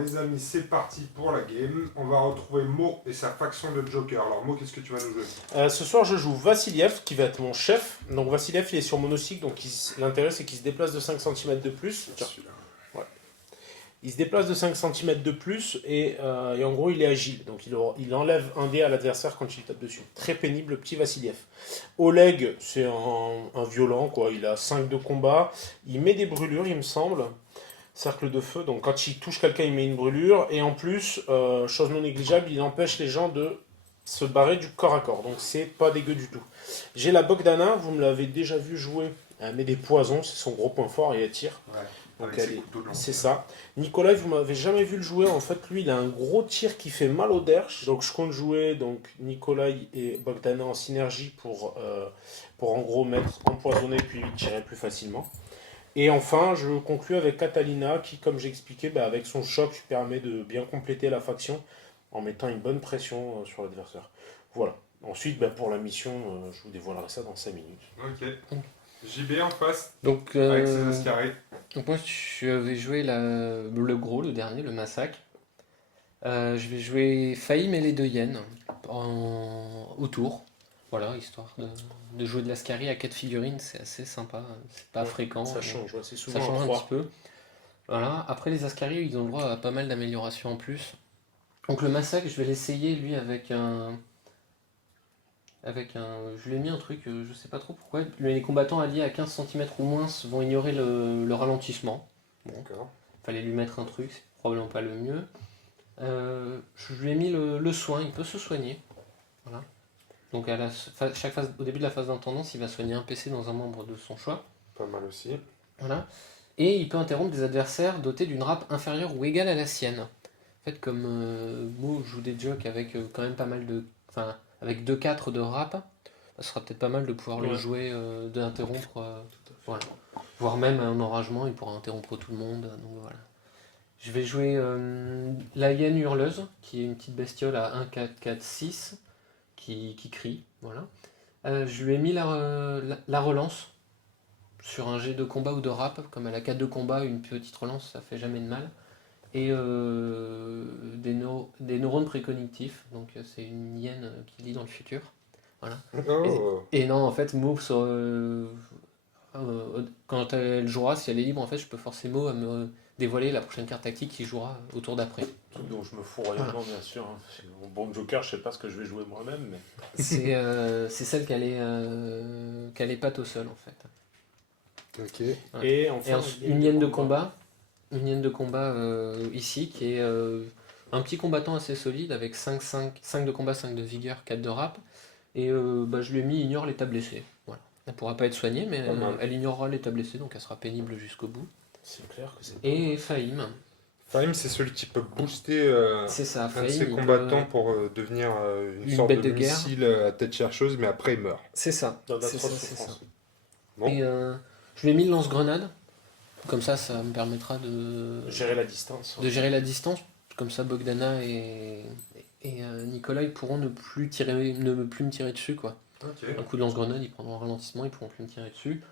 les amis, c'est parti pour la game. On va retrouver Mo et sa faction de Joker. Alors Mo, qu'est-ce que tu vas nous jouer? Ce soir, je joue Vassiliev, qui va être mon chef. Donc Vassiliev, il est sur monocycle, donc l'intérêt, c'est qu'il se déplace de 5 cm de plus. Tiens. Ouais. Il se déplace de 5 cm de plus, et en gros, il est agile. Donc il enlève un dé à l'adversaire quand il tape dessus. Très pénible, le petit Vassiliev. Oleg, c'est un violent, quoi. Il a 5 de combat. Il met des brûlures, il me semble. Cercle de feu, donc quand il touche quelqu'un, il met une brûlure. Et en plus, chose non négligeable, il empêche les gens de se barrer du corps à corps. Donc c'est pas dégueu du tout. J'ai la Bogdana, vous me l'avez déjà vu jouer. Elle met des poisons, c'est son gros point fort, et elle tire. Ouais, Donc c'est ça. ça. Nicolas, vous m'avez jamais vu le jouer. En fait, lui, il a un gros tir qui fait mal au derche. Donc je compte jouer donc Nicolas et Bogdana en synergie pour en gros mettre empoisonné puis tirer plus facilement. Et enfin, je conclue avec Catalina qui, comme j'ai expliqué, avec son choc permet de bien compléter la faction en mettant une bonne pression sur l'adversaire. Voilà. Ensuite, pour la mission, je vous dévoilerai ça dans 5 minutes. Ok. JB en face, Donc, avec ses Ascari. donc moi je vais jouer le gros, le dernier, le massacre. Je vais jouer Fahim et les deux hyènes autour. Voilà, histoire de jouer de l'Ascari à 4 figurines, c'est assez sympa, c'est pas fréquent. Ça change, c'est Ça souvent change un un 3. petit peu. Voilà, après les Ascari, ils ont le droit à pas mal d'améliorations en plus. Donc le massacre, je vais l'essayer lui avec un. Je lui ai mis un truc, je sais pas trop pourquoi. Les combattants alliés à 15 cm ou moins vont ignorer le ralentissement. Bon, D'accord. fallait lui mettre un truc, c'est probablement pas le mieux. Je lui ai mis le soin, il peut se soigner. Voilà. Donc au début de la phase d'intendance, il va soigner un PC dans un membre de son choix. Pas mal aussi. Voilà. Et il peut interrompre des adversaires dotés d'une rap inférieure ou égale à la sienne. En fait, comme Mo joue des jokes avec quand même pas mal de. Enfin, avec 2-4 de rap, ça sera peut-être pas mal de pouvoir le jouer, d'interrompre. Voilà. Voire même un enragement, il pourra interrompre tout le monde. Donc voilà. Je vais jouer la hyène hurleuse, qui est une petite bestiole à 1-4-4-6, qui crie. Voilà. Je lui ai mis la relance sur un jet de combat ou de rap. Comme elle a 4 de combat, une petite relance, ça fait jamais de mal. Et des neurones précognitifs. Donc c'est une hyène qui lit dans le futur. Voilà. Oh. Et non, en fait, Mo, quand elle jouera, si elle est libre, en fait, je peux forcer Mo à me dévoiler la prochaine carte tactique qui jouera au tour d'après. Truc dont je me fous réellement, bien sûr. Hein. C'est mon bon Joker, je sais pas ce que je vais jouer moi-même, mais. C'est celle qu'elle est pas au sol, en fait. Ok. Ouais. Et enfin, Une hyène de combat. Une hyène de combat ici, qui est un petit combattant assez solide, avec 5 de combat, 5 de vigueur, 4 de rap. Et je lui ai mis ignore l'état blessé. Voilà. Elle pourra pas être soignée, mais elle ignorera l'état blessé, donc elle sera pénible jusqu'au bout. c'est clair que c'est. Et Fahim. Fahim, c'est celui qui peut booster C'est ça, un de Fahim. ses combattants pour devenir une sorte bête de de guerre. missile à tête chercheuse, mais après il meurt. C'est ça. Dans C'est d'atroces ça, c'est ça. souffrances. Bon. Et je lui ai mis le lance-grenade. Comme ça me permettra de Gérer la distance. gérer la distance. Comme ça, Bogdana et Nicolas, ils pourront ne plus me tirer dessus, quoi. Ok. Un coup de lance-grenade, ils prendront un ralentissement, ils pourront plus me tirer dessus.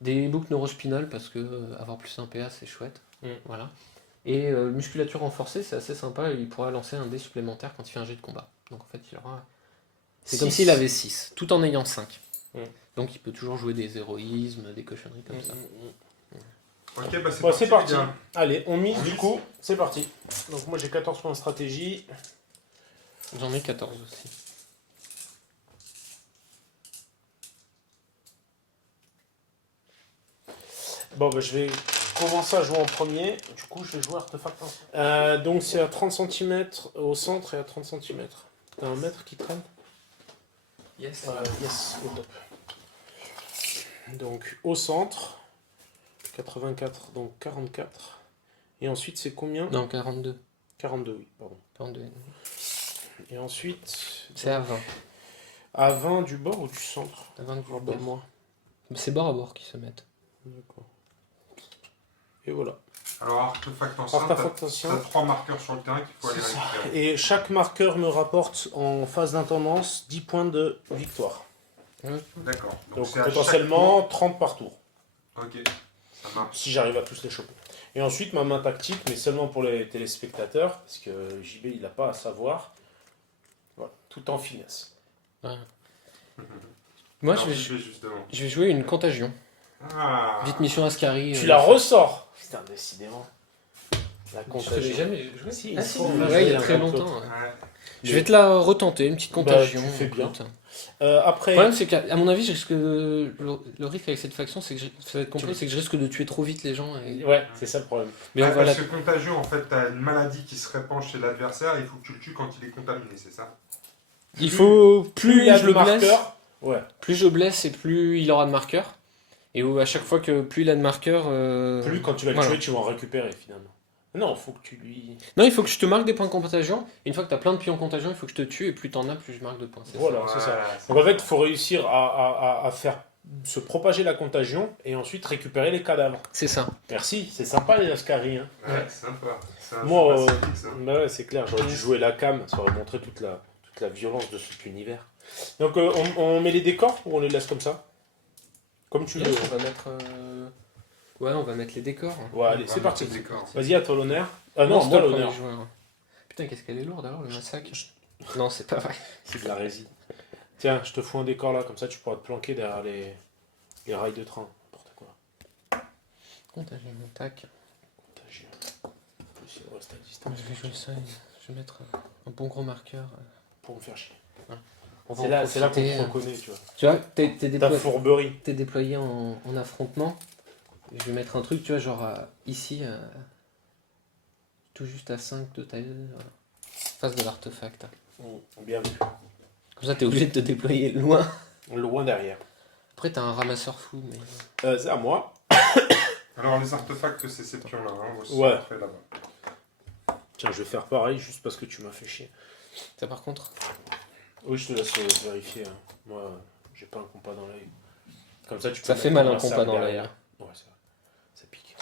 Des boucles neurospinales, parce que avoir plus un PA, c'est chouette. Voilà. Et musculature renforcée, c'est assez sympa. Il pourra lancer un dé supplémentaire quand il fait un jet de combat. Donc en fait, il aura. C'est comme s'il avait 6, tout en ayant 5. Donc il peut toujours jouer des héroïsmes, des cochonneries comme ça. Ok, C'est les parti. gars. Allez, on mise On du mise. coup. C'est parti. Donc moi j'ai 14 points de stratégie. J'en ai 14 aussi. Bon, je vais commencer à jouer en premier. Du coup, je vais jouer artefact. Donc c'est à 30 cm au centre et à 30 cm. T'as un mètre qui traîne? Yes. Yes, au top. Donc au centre, 84, donc 44. Et ensuite c'est combien? Non, 42. 42, oui, pardon. 42. Et ensuite, C'est à 20. à 20 du bord ou du centre? À 20 du bord. Rappelle-moi. C'est bord à bord qui se mettent. D'accord. Et voilà. Alors, artefact ancien, Artefact t'as ancien. 3 marqueurs sur le terrain qu'il faut aller C'est ça. récupérer. Et chaque marqueur me rapporte en phase d'intendance 10 points de victoire. D'accord. Donc c'est à chaque potentiellement 30 par tour. tour. Ok. Ça marche. si j'arrive à tous les choper. Et ensuite, ma main tactique, mais seulement pour les téléspectateurs, parce que JB, il n'a pas à savoir. Voilà, tout en finesse. Ouais. Moi, Alors, je tu fais justement. vais jouer une contagion. Ah. Vite mission Ascari. Tu la ressors. Putain, décidément. La Je l'ai contagion. jamais joué. Si, Ah une si, fois, on a ouais, joué il y a l'un très contre longtemps. l'autre. Ouais. Ouais. Je vais te la retenter, une petite contagion. tu fais bien. écoute. Après, Le problème, c'est qu'à mon avis, je risque le risque avec cette faction, c'est que ça va être complet, c'est que je risque de tuer trop vite les gens. ouais, c'est ça le problème. Mais on va la... Parce que contagion, en fait, t'as une maladie qui se répand chez l'adversaire, il faut que tu le tues quand il est contaminé, c'est ça? Il faut Plus il y a je de le blesse, marqueurs, ouais. plus je blesse et plus il aura de marqueurs. Et à chaque fois que plus il a de marqueurs, Plus quand tu vas le voilà. tuer, tu vas en récupérer finalement. Non, faut que tu lui. Non, il faut que je te marque des points de contagion. Et une fois que tu as plein de pions en contagion, il faut que je te tue et plus t'en as, plus je marque de points. C'est Voilà, c'est ça. Donc en fait, il faut réussir à faire se propager la contagion et ensuite récupérer les cadavres. C'est ça. Merci, c'est sympa les Ascari. Hein. Ouais, sympa. Moi, c'est pacifique, ça. Bah ouais, c'est clair, j'aurais dû jouer la cam, ça aurait montré toute la violence de cet univers. Donc on met les décors ou on les laisse comme ça? Comme tu veux. On va mettre. Ouais, on va mettre les décors. Ouais, allez, On c'est va parti. mettre le décor. Vas-y, à toi l'honneur. Ah non, c'est moi toi le l'honneur. premier joueur. Putain, qu'est-ce qu'elle est lourde alors, le massacre. Non, c'est pas vrai. C'est de la résine. Tiens, je te fous un décor là, comme ça tu pourras te planquer derrière les rails de train. N'importe quoi. Contagion, tac. Contagieux. En plus, il reste à distance. Je vais jouer ça, je vais mettre un bon gros marqueur. Pour me faire chier. Ouais. On va C'est en là qu'on profiter, te reconnaît, tu vois. Tu vois, Ta fourberie. t'es déployé en affrontement. Je vais mettre un truc, tu vois, genre ici, tout juste à 5 de taille, face de l'artefact. Bien vu. Comme ça, t'es obligé de te déployer loin. Loin derrière. Après, t'as un ramasseur fou, mais. C'est à moi. Alors, les artefacts, c'est ces pions-là, hein, aussi, Ouais. après, là-bas. Tiens, je vais faire pareil juste parce que tu m'as fait chier. Ça, par contre. Oui, je te laisse vérifier. Hein. Moi, j'ai pas un compas dans l'œil. Comme ça, tu peux Ça mettre fait mal ton un compas massacre dans l'œil. derrière. Ouais, ça pique.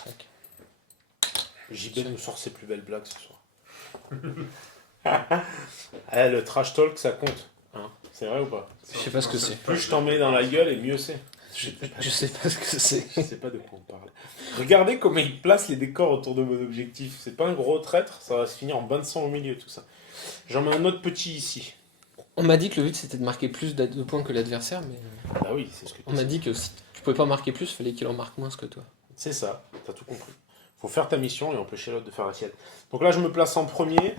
JB nous sort ses plus belles blagues ce soir. Eh, le trash talk, ça compte. Hein. C'est vrai ou pas? Je sais pas ce que c'est. Plus je t'en mets dans la gueule, et mieux c'est. Je sais pas ce que c'est. Je sais pas de quoi on parle. Regardez comment il place les décors autour de mon objectif. C'est pas un gros traître, ça va se finir en bain de sang au milieu, tout ça. J'en mets un autre petit ici. On m'a dit que le but c'était de marquer plus de points que l'adversaire, mais Bah oui, c'est ce que tu on m'a dit que si tu pouvais pas marquer plus, il fallait qu'il en marque moins que toi. C'est ça, t'as tout compris. Faut faire ta mission et empêcher l'autre de faire la sienne. Donc là, je me place en premier.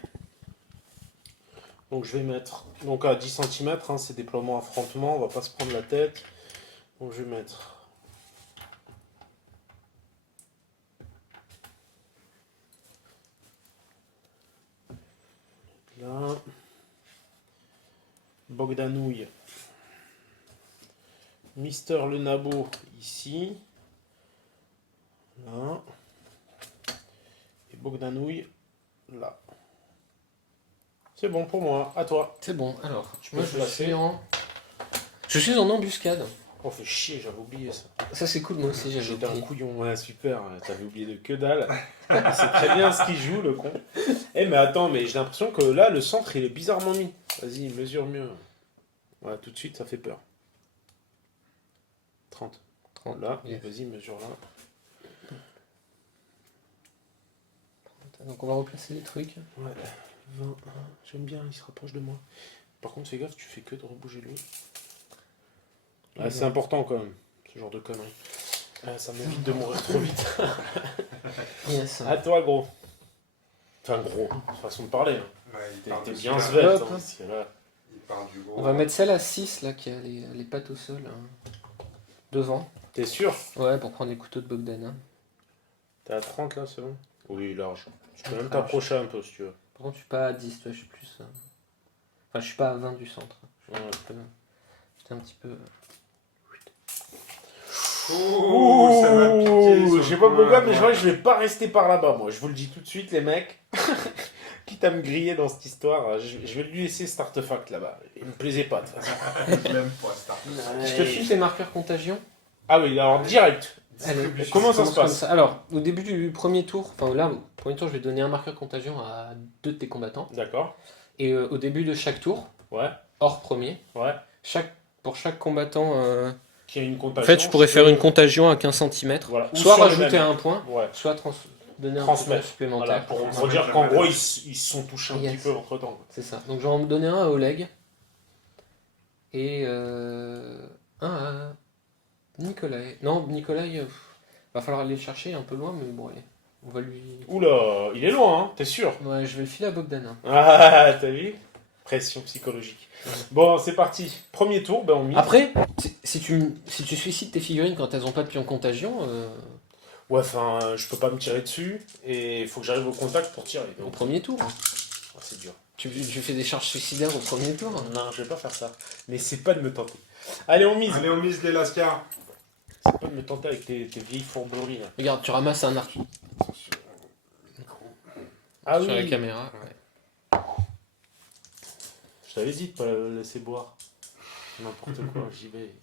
Donc je vais mettre donc à 10 cm, hein, c'est déploiement affrontement, on va pas se prendre la tête. Donc je vais mettre là Bogdanouille, Mister Le Nabo ici, là, et Bogdanouille là. C'est bon pour moi, à toi. C'est bon, alors. Tu peux Moi te je placer. suis en. Je suis en embuscade. Oh, fait chier, j'avais oublié ça. Ça c'est cool, moi aussi j'avais J'étais un oublié. couillon, ouais, super, t'avais oublié de que dalle. Il sait très bien ce qu'il joue, le con. Eh, mais attends, mais j'ai l'impression que là, le centre, il est bizarrement mis. Vas-y, mesure mieux. Voilà, tout de suite, ça fait peur. 30. 30 là, Yes. vas-y, mesure là. Donc on va replacer les trucs. Ouais, 20, j'aime bien, il se rapproche de moi. Par contre, fais gaffe, tu fais que de rebouger lui. Ouais, c'est important quand même, ce genre de conneries. Ça m'évite de mourir trop vite. Yes. À toi, gros. Enfin, gros, façon de parler. Hein. Ouais, il T'es part t'es dessus, bien là. svelte. Hop. Hein, parce que là. Il part du gros. On va mettre celle à 6 là qui a les pattes au sol. Devant. T'es sûr? Ouais, pour prendre les couteaux de Bogdan. Hein. T'es à 30 là, c'est bon? Oui, large. Tu peux même Large. t'approcher un peu si tu veux. Par contre, je suis pas à 10, tu vois, je suis plus. Enfin, je suis pas à 20 du centre. Ouais. J'étais un petit peu. Oh, ça va piquer. Ouh, sur je sais le pas coin, pourquoi, là. mais je crois que je vais pas rester par là-bas, moi. Je vous le dis tout de suite, les mecs. Quitte à me griller dans cette histoire, je vais lui laisser cet artefact là-bas. Il me plaisait pas de toute façon. Je l'aime pas, Star. Je te file les marqueurs contagion. Ah oui, alors direct. Allez, Distribution. comment ça commence se comme passe? ça. Alors, au début du premier tour, enfin là, au premier tour, je vais donner un marqueur contagion à 2 de tes combattants. D'accord. Et au début de chaque tour, Ouais, hors premier, ouais. pour chaque combattant qui a une En contagion. fait, je pourrais faire une contagion à 15 cm. Voilà. Ou Soit sur les rajouter mêmes. un point, Ouais. soit donner un Transmettre. point supplémentaire. Voilà, pour Transmettre dire la qu'en gros, maladie. ils se sont touchés un Yes. petit peu entre temps. C'est ça. Donc je vais en donner un à Oleg. Et un à Nikolai. Non, Nikolai, va falloir aller le chercher un peu loin, mais bon, allez. On va lui. Oula, il est loin, hein, t'es sûr? Ouais, je vais le filer à Bogdana. Ah, t'as vu? Pression psychologique. Bon, c'est parti. Premier tour, ben on mise. Après, si tu suicides tes figurines quand elles ont pas de pion contagion, Ouais, enfin, je peux pas me tirer dessus et il faut que j'arrive au contact pour tirer. au Donc, premier tour. c'est dur. Tu fais des charges suicidaires au premier tour. Non, je vais pas faire ça. Mais c'est pas de me tenter. Allez, on mise. Allez, on mise les Lascar. C'est pas de me tenter avec tes vieilles fourberies là. Regarde, tu ramasses un arc Ah sur la oui, caméra. Ouais. je t'avais dit de pas le laisser boire. N'importe quoi, j'y vais.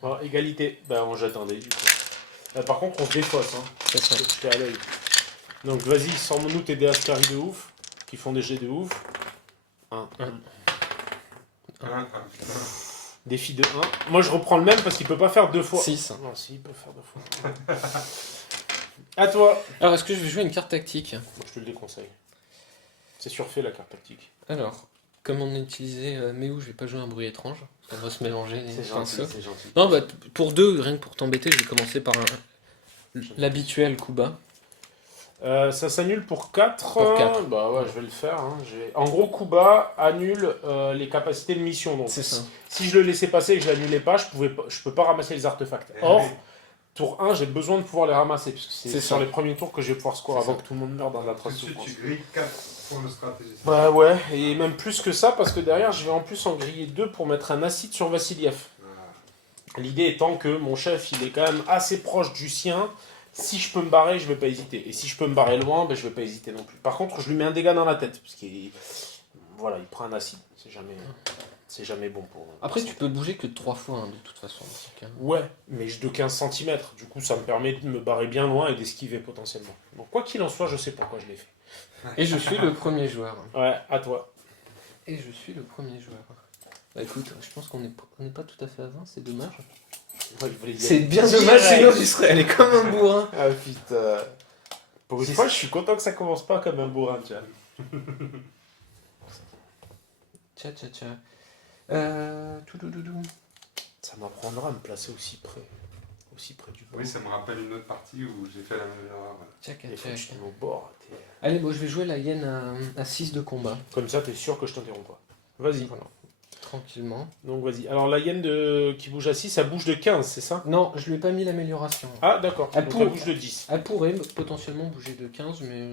Bon, égalité. Ben, on jette un dé du coup. Par contre, on se défausse, hein. C'est ça. J'étais à l'œil. Donc vas-y, sors-nous tes dés Ascari de ouf, qui font des jets de ouf. Un. Défi de 1. Moi je reprends le même parce qu'il peut pas faire deux fois. 6. Non, si, il peut faire deux fois. À toi. Alors, est-ce que je vais jouer une carte tactique? Moi, je te le déconseille. C'est surfait la carte tactique. Alors, comme on a utilisé Méou, je vais pas jouer un bruit étrange. On va se mélanger les C'est pinceaux. gentil, c'est gentil. Non, bah, pour deux, rien que pour t'embêter, je vais commencer par l'habituel coup bas. Ça s'annule pour 4. Pour 4. Bah ouais, je vais le faire. Hein. En gros, Kuba annule les capacités de mission. Donc, C'est ça. si je le laissais passer et que je l'annulais pas, je peux pas ramasser les artefacts. Or, tour 1, j'ai besoin de pouvoir les ramasser. Puisque c'est C'est sur ça. les premiers tours que je vais pouvoir score C'est avant ça. que tout le monde meure dans la Tout de trace suite, souffrance. tu grilles 4 points de stratégie. Bah ouais, et même plus que ça, parce que derrière, je vais en plus en griller 2 pour mettre un acide sur Vassiliev. L'idée étant que mon chef, il est quand même assez proche du sien. Si je peux me barrer, je vais pas hésiter. Et si je peux me barrer loin, ben, je vais pas hésiter non plus. Par contre, je lui mets un dégât dans la tête. Parce qu'il voilà, il prend un acide. C'est jamais bon pour... Après, tu peux bouger que 3 fois, hein, de toute façon. Donc, hein. Ouais, mais de 15 cm. Du coup, ça me permet de me barrer bien loin et d'esquiver potentiellement. Donc, quoi qu'il en soit, je sais pourquoi je l'ai fait. Et je suis le premier joueur. Ouais, à toi. Et je suis le premier joueur. Bah écoute, je pense qu'on n'est pas tout à fait à 20, c'est dommage. Ouais, je voulais y C'est aller bien direct. dommage, sinon tu serais allé comme un bourrin. Ah putain. Pour une fois, je suis content que ça commence pas comme un bourrin, tiens. Tcha tcha tcha. Toulouloulou. Ça m'apprendra à me placer aussi près du bord. Oui, ça me rappelle une autre partie où j'ai fait la même erreur. Tchaka Il faut que je tchaka. te mets au bord. Allez, bon, je vais jouer la hyène à 6 de combat. Comme ça, t'es sûr que je t'interromps pas. Vas-y. Voilà. Tranquillement. Donc vas-y. Alors la hyène qui bouge à 6, ça bouge de 15, c'est ça? Non, je lui ai pas mis l'amélioration. Ah d'accord. Elle Donc pour- elle bouge de 10. Elle pourrait potentiellement bouger de 15, mais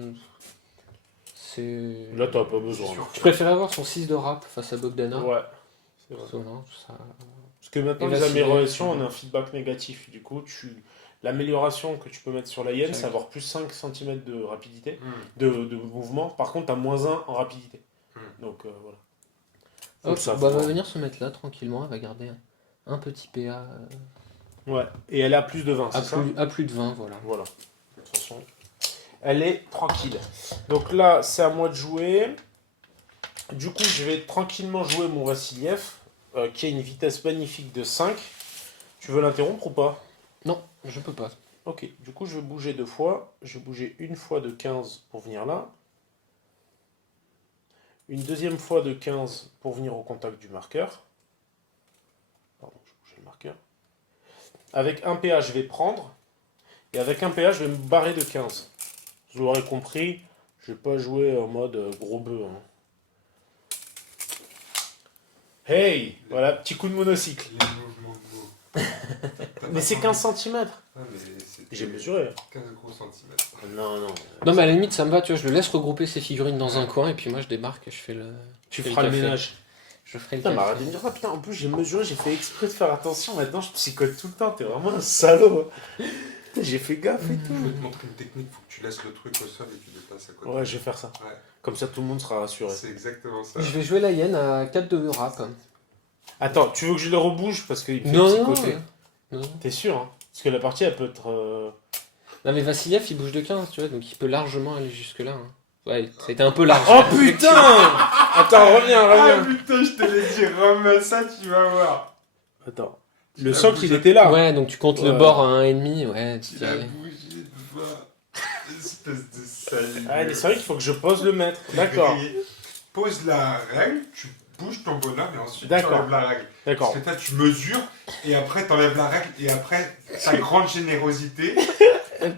c'est... Là, t'as pas besoin. C'est sûr. Je préférais avoir son 6 de rap face à Bogdana. Ouais. C'est vrai. Voilà, ça... Parce que maintenant, Et les Vassiliev, améliorations, on ouais. a un feedback négatif. Du coup, l'amélioration que tu peux mettre sur la hyène, Check. c'est avoir plus 5 cm de rapidité, Hmm. de mouvement. Par contre, t'as moins 1 en rapidité. Donc voilà. Faut Hop, le bah, elle savoir. va venir se mettre là tranquillement, elle va garder un petit PA Ouais. Et elle est à plus de 20, à, c'est ça? plus, à plus de 20, voilà. Voilà. De toute façon, elle est tranquille. Donc là, c'est à moi de jouer. Du coup, je vais tranquillement jouer mon Vassiliev, qui a une vitesse magnifique de 5. Tu veux l'interrompre ou pas? Non, je peux pas. Ok, du coup, je vais bouger 2 fois. Je vais bouger une fois de 15 pour venir là. Une deuxième fois de 15 pour venir au contact du marqueur. Pardon, je vais bouger le marqueur. Avec un PA, je vais prendre. Et avec un PA, je vais me barrer de 15. Vous l'aurez compris, je vais pas jouer en mode gros bœuf. Hein. Hey, voilà, petit coup de monocycle. Les mouvements de mots. Mais c'est 15 cm. Ah, mais c'était J'ai mesuré. 15 gros centimètres. Non, non. Non, mais à la limite, ça me va, tu vois, je le laisse regrouper ses figurines dans un coin et puis moi je débarque et je fais le. Tu fais feras le café. ménage. Je ferai le Putain, mais café. arrête de me dire ça, putain, en plus j'ai mesuré, j'ai fait exprès de faire attention, maintenant je psychote tout le temps, t'es vraiment un salaud. Putain, j'ai fait gaffe et Je vais tout. te montrer une technique, faut que tu laisses le truc au sol et tu déplaces à côté. Ouais, je vais faire ça. Ouais, Comme ça tout le monde sera rassuré. c'est exactement ça. Je vais jouer la hyène à 4 de rap. Attends, tu veux que je le rebouge parce qu'il me fait Non, non, psychoter? non. T'es sûr, hein? Parce que la partie elle peut être. Non, mais Vassiliev il bouge de 15, tu vois, donc il peut largement aller jusque-là. Hein. Ouais, ça a été un peu large. Oh putain! Attends, reviens, Ah reviens. putain, je te l'ai dit, remets ça, tu vas voir. Attends. Le socle, il était là. Ouais, donc tu comptes le Ouais. bord à 1,5, ouais. Il a bougé de 20. Espèce de sale. Ah, mais c'est vrai qu'il faut que je pose le mètre. D'accord. Pose la règle, tu bouges ton bonhomme et ensuite tu D'accord. enlèves la règle. D'accord. Parce que toi, tu mesures et après tu enlèves la règle et après ta grande générosité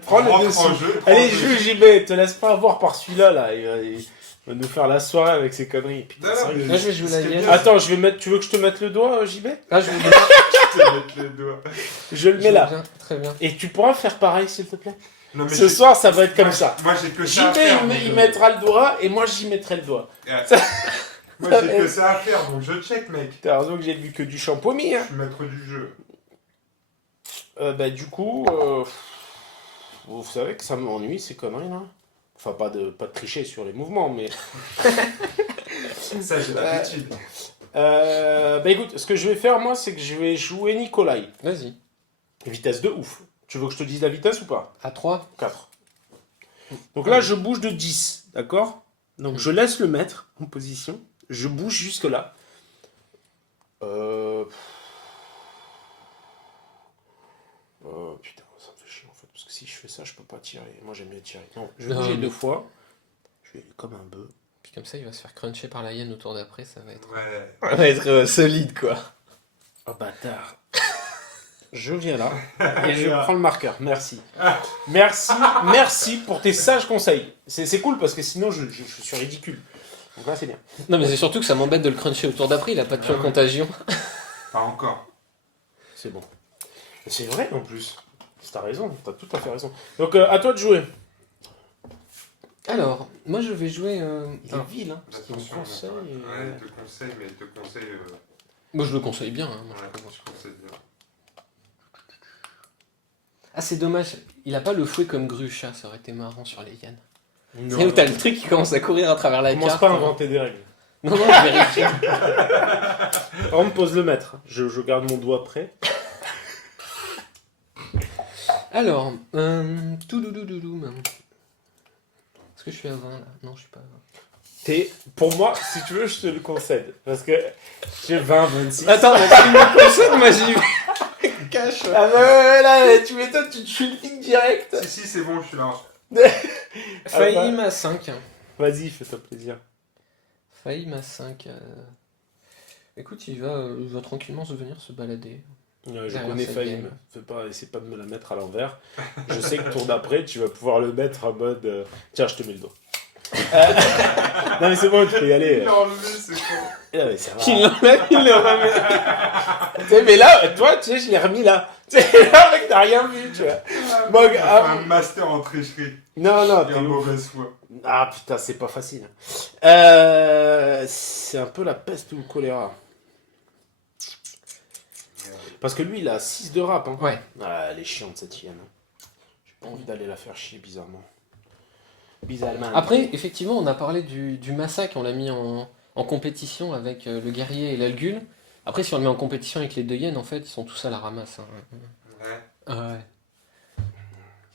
Prends le rentre dessus. en jeu. Allez, joue JB, te laisse pas avoir par celui-là, là. Il va nous faire la soirée avec ses conneries. Putain, Non, c'est non, vrai mais que- Là, je vais jouer ce la qui est liesse. bien, Attends, je vais mettre. Tu veux que je te mette le doigt, JB? Ah, je vais c'est de mettre les doigts. Je le mets là. Bien, très bien. Et tu pourras faire pareil, s'il te plaît. Non, mais Ce j'ai- soir, ça va être comme moi, ça. Moi j'ai que ça à JB, faire. il donc, mettra le doigt et moi, j'y mettrai le doigt. Moi j'ai que ça à faire donc je check, mec. T'as raison que j'ai bu que du champomis, Je hein. suis maître du jeu. Bah, du coup, vous savez que ça m'ennuie, ces conneries, là. Enfin, pas de tricher sur les mouvements, mais... Ça, j'ai l'habitude. Bah écoute, ce que je vais faire, moi, c'est que je vais jouer Nikolai. Vas-y. Vitesse de ouf. Tu veux que je te dise la vitesse ou pas? À 3. 4. Donc là, je bouge de 10, d'accord? Donc je laisse le mettre en position. Je bouge jusque là. Putain, ça me fait chier en fait. Parce que si je fais ça, je peux pas tirer. Moi, j'aime bien tirer. Non, je vais Non, bouger mais- 2 fois. Je vais aller comme un bœuf. Puis comme ça, il va se faire cruncher par la hyène au tour d'après, ça va être... Ouais. Ça va être solide, quoi. Oh bâtard. Je viens là et je prends le marqueur. Merci. Merci pour tes sages conseils. C'est cool parce que sinon je suis ridicule. Donc là c'est bien. Non, mais c'est surtout que ça m'embête de le cruncher au tour d'après, il a pas de pion contagion. Pas encore. C'est bon. Et c'est vrai en plus. T'as raison, t'as tout à fait raison. Donc à toi de jouer. Alors, moi je vais jouer... Il est vil, hein. Parce qu'il me Attention, conseille. Ouais, il te conseille, mais il te conseille. Moi je le conseille bien. Hein, moi, je Ouais, trouve. je conseille bien. Ah, c'est dommage, il a pas le fouet comme Grucha, ça aurait été marrant sur les hyènes. Non, C'est où t'as le truc qui commence à courir à travers la commence carte. pas à inventer des règles. Non, non, je vérifie. Par contre, pose le maître. Je garde mon doigt prêt. Alors, tout-dou-dou-dou-dou. Est-ce que je suis à 20 là? Non, je suis pas à 20. Pour moi, si tu veux, je te le concède. Parce que j'ai 20, 26. Attends, mais tu me concèdes, moi j'y vais. Cache. Ah ouais, là, tu m'étonnes, tu te fais une ligne directe. Si, c'est bon, je suis là. Fahim à 5. Vas-y, fais-toi plaisir. Fahim à 5. Écoute, il va tranquillement venir se balader. Je Derrière connais cette Fahim. Essaie pas de me la mettre à l'envers. Je sais que tour d'après, tu vas pouvoir le mettre en mode. Tiens, je te mets le dos. Non, mais c'est bon, tu peux y aller. Il l'a enlevé, c'est con. Ah, mais ça va. Il l'enlève, il le remet. Tu sais, mais là, toi, tu sais, je l'ai remis là. Tu sais, là, mec, t'as rien vu, tu vois. Bon, Il a fait un master en tricherie. Non, non, Et t'es en ouf. mauvaise foi. Ah putain, c'est pas facile. C'est un peu la peste ou le choléra. Parce que lui, il a 6 de rap. Hein. Ouais. Ah, elle est chiante cette hyène. J'ai pas envie d'aller la faire chier bizarrement. Bizarrement. Après, effectivement, on a parlé du massacre, on l'a mis en compétition avec le guerrier et l'algule. Après, si on le met en compétition avec les deux hyènes, en fait, ils sont tous à la ramasse. Hein. Ouais. Ah ouais.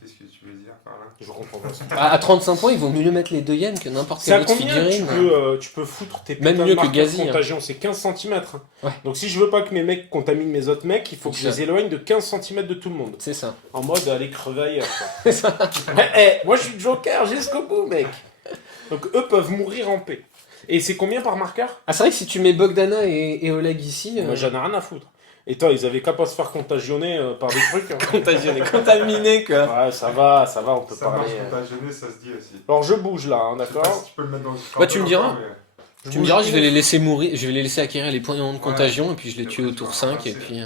Qu'est-ce que tu veux dire par là? Je comprends pas ça. À 35 points, il vaut mieux mettre les deux hyènes que n'importe C'est à quelle autre combien figurine. tu peux foutre tes Même putains mieux de que marqueurs Gazi, hein. contagion, c'est 15 cm. Ouais. Donc si je veux pas que mes mecs contaminent mes autres mecs, il faut que je Ça. les éloigne de 15 cm de tout le monde. C'est ça. En mode aller crever ailleurs. quoi. C'est ça. Moi je suis Joker jusqu'au bout, mec. Donc eux peuvent mourir en paix. Et c'est combien par marqueur? Ah, c'est vrai que si tu mets Bogdana et Oleg ici, Moi j'en ai rien à foutre. Et toi, ils avaient qu'à pas se faire contagionner par des trucs. Hein. contagionné, contaminé quoi. Ouais, ça va, on peut Ça marche parler. quand t'as gêné, ça se dit aussi. Alors je bouge là, hein, Je sais pas d'accord? si tu peux le mettre dans le Bah, tu me diras. encore, mais- Tu me diras, je vais les laisser mourir, je vais les laisser acquérir les points de contagion et puis je les Et tue après, au tu tour vas 5 et ramasser. puis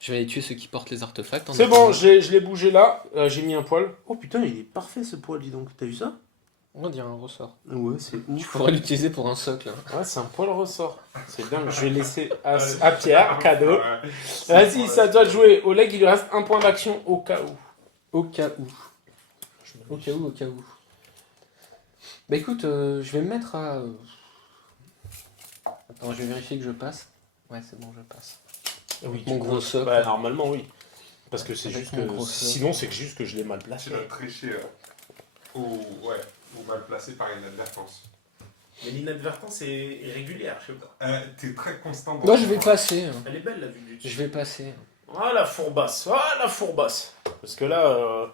je vais aller tuer ceux qui portent les artefacts. en C'est attendant. bon, je l'ai bougé là, j'ai mis un poil. Oh putain, il est parfait ce poil, dis donc. T'as vu ça? On dirait un ressort. Ouais, c'est Tu ouf. pourrais l'utiliser pour un socle. Ouais, c'est un poil ressort. C'est dingue, je vais laisser à Pierre, cadeau. Ouais. Vas-y, ça doit jouer. Oleg, il lui reste un point d'action au cas où. Au cas où. Au cas où, au cas où. Bah écoute, je vais me mettre à... Attends, je vais vérifier que je passe. Ouais, c'est bon, je passe. Oui, Mon gros socle. Bah, normalement, oui. Parce que c'est Avec juste mon que. gros socle. Sinon, c'est juste que je l'ai mal placé. Tu l'as triché ou mal placé par inadvertance. Mais l'inadvertance est régulière, je sais pas. T'es très constant dans Moi, ton je vais choix. passer. Elle est belle la vue du dessus. Je vais passer. Ah la fourbasse, ah la fourbasse. Parce que là,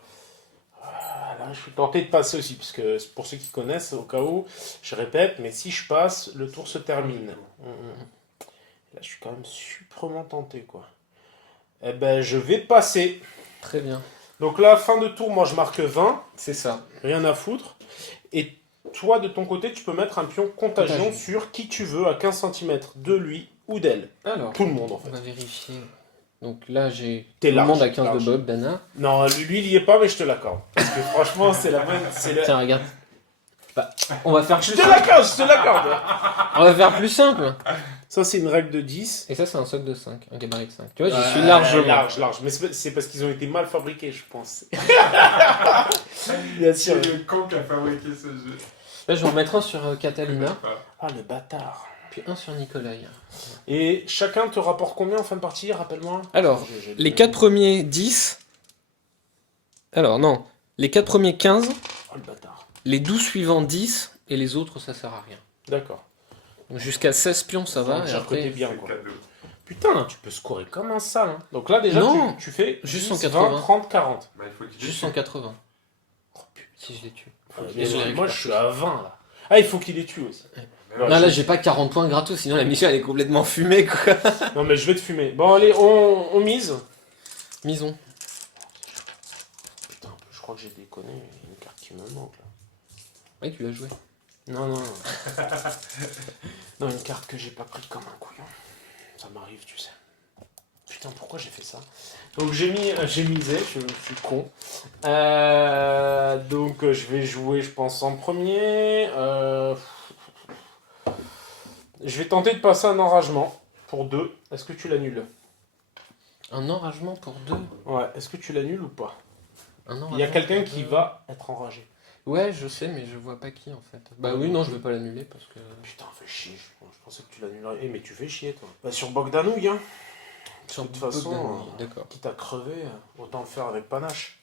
là, je suis tenté de passer aussi, parce que pour ceux qui connaissent, au cas où, je répète, mais si je passe, le tour se termine. Là, je suis quand même suprêmement tenté, quoi. Eh ben, je vais passer. Très bien. Donc là, fin de tour, moi je marque 20, C'est ça. rien à foutre. Et toi, de ton côté, tu peux mettre un pion contagion Contagion. sur qui tu veux à 15 cm de lui ou d'elle. Alors, Tout le monde, en on fait. va vérifier. Donc là, j'ai T'es tout le large, monde à 15 large. de Bob, Dana. Non, lui, il y est pas, mais je te l'accorde. Parce que franchement, c'est la bonne. C'est le... Tiens, regarde. Bah, on va faire Je plus te simple. l'accorde, je te l'accorde. On va faire plus simple. Ça, c'est une règle de 10. Et ça, c'est un socle de 5, un gabarit de 5. Tu vois, j'y suis Ouais, largement. large. Mais c'est parce qu'ils ont été mal fabriqués, je pense. Bien sûr. C'est le con qui a fabriqué ce jeu. Là, je vais en mettre un sur Catalina, Ah, le bâtard. puis un sur Nikolai. Et chacun te rapporte combien en fin de partie, rappelle-moi. Alors, J'ai- les 4 premiers 10. Alors, non. Les 4 premiers 15. Oh, le bâtard. Les 12 suivants 10. Et les autres, ça sert à rien. D'accord. Donc, jusqu'à 16 pions, ça va. Donc, Et j'ai après, recruté bien, C'est quoi. cadeau. Putain, tu peux scorer comme un sale. Hein. Donc là, déjà, Non. tu fais Juste 10, 180. 20, 30, 40. Bah, il faut qu'il juste ait 180. Oh, putain. Si je les tue. Mais je les moi, récupère je suis à 20, là. Ah, il faut qu'il les tue aussi. Mais Non, là, j'ai pas 40 points gratos, sinon la mission, elle est complètement fumée, quoi. Non, mais je vais te fumer. Bon, allez, on mise. Mison. Putain, je crois que j'ai déconné. Il y a une carte qui me manque, là. Oui, tu l'as joué. Non, non. Non, une carte que j'ai pas pris comme un couillon. Ça m'arrive, tu sais. Putain, pourquoi j'ai fait ça? Donc j'ai misé, je suis con. Donc je vais jouer, je pense, en premier. Je vais tenter de passer un enragement pour 2. Est-ce que tu l'annules? Un enragement pour 2. Ouais, est-ce que tu l'annules ou pas? Un Il y a enragement quelqu'un pour qui deux. va être enragé. Ouais, je sais, mais je vois pas qui en fait. Bah oui, non, je vais pas l'annuler parce que. Putain, fais chier, je pensais que tu l'annulerais. Eh, mais tu fais chier, toi. Bah, sur Bogdanouille, hein. Sur De toute façon, Bogdanouille, d'accord. Quitte à crever, autant le faire avec panache.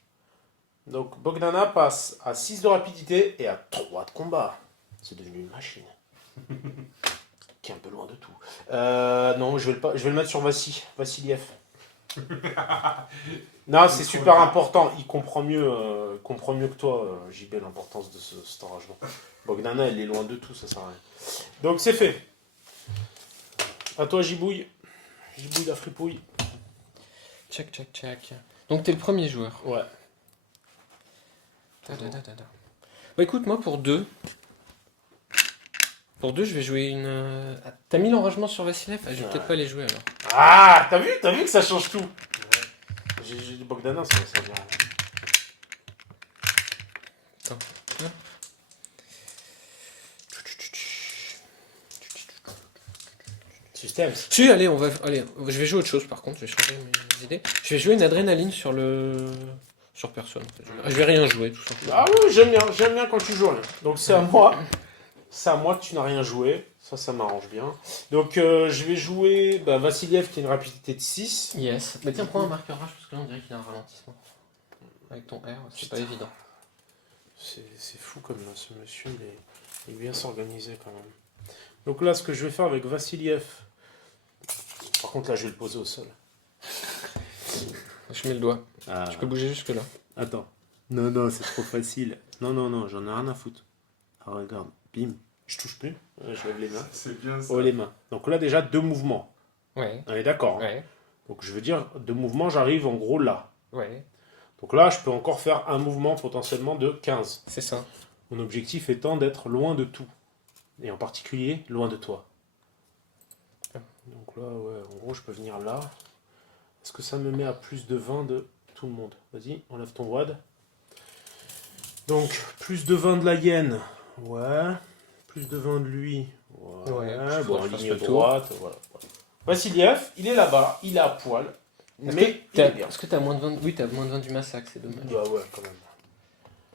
Donc Bogdana passe à 6 de rapidité et à 3 de combat. C'est devenu une machine. Qui est un peu loin de tout. Non, je vais le mettre sur Vassiliev. Non, c'est super important. Il comprend mieux que toi, JB, l'importance de cet enragement. Bogdana, elle est loin de tout, ça sert à rien. Donc c'est fait. À toi, Gibouille. Gibouille la fripouille. Tchac, tchac, tchac. Donc t'es le premier joueur. Ouais. Bah écoute, moi pour 2. Pour 2, je vais jouer une. T'as mis l'enragement sur Vassiliev? Ah, je vais Ouais. peut-être pas les jouer alors. Ah, t'as vu que ça change tout. J'ai du Bogdana, ça vient. Attends. Système. Si, allez, allez, je vais jouer autre chose par contre, je vais changer mes idées. Je vais jouer une adrénaline sur le. Sur personne. En fait. Je vais rien jouer tout simplement. Ah oui, j'aime bien quand tu joues rien. Donc c'est à moi. C'est à moi que tu n'as rien joué. Ça m'arrange bien. Donc je vais jouer Vassiliev qui a une rapidité de 6. Yes. Bah tiens, prends un marqueur H parce que là on dirait qu'il y a un ralentissement. Avec ton R, c'est Putain. pas évident. C'est fou comme là, ce monsieur, il est bien s'organiser quand même. Donc là, ce que je vais faire avec Vassiliev. Par contre, là, je vais le poser au sol. Je mets le doigt. Ah. Tu peux bouger jusque là. Attends. Non, c'est trop facile. Non, j'en ai rien à foutre. Ah, regarde, bim. Je touche plus. Je lève les mains. C'est bien ça. Oh, les mains. Donc là, déjà, 2 mouvements. Ouais. On est d'accord. Hein. Ouais. Donc je veux dire, 2 mouvements, j'arrive en gros là. Ouais. Donc là, je peux encore faire un mouvement potentiellement de 15. C'est ça. Mon objectif étant d'être loin de tout. Et en particulier, loin de toi. Donc là, ouais, en gros, je peux venir là. Est-ce que ça me met à plus de 20 de tout le monde? Vas-y, enlève ton WAD. Donc, plus de 20 de la hyène. Ouais. Plus de 20 de lui. Ouais. Ouais, Bon, en je fasse ligne le tour. droite. Voilà. Vassiliev, il est là-bas. Il est à poil. Mais il est bien. Est-ce que t'as moins de 20? Oui, t'as moins de 20 du massacre, c'est dommage. Bah ouais, quand même.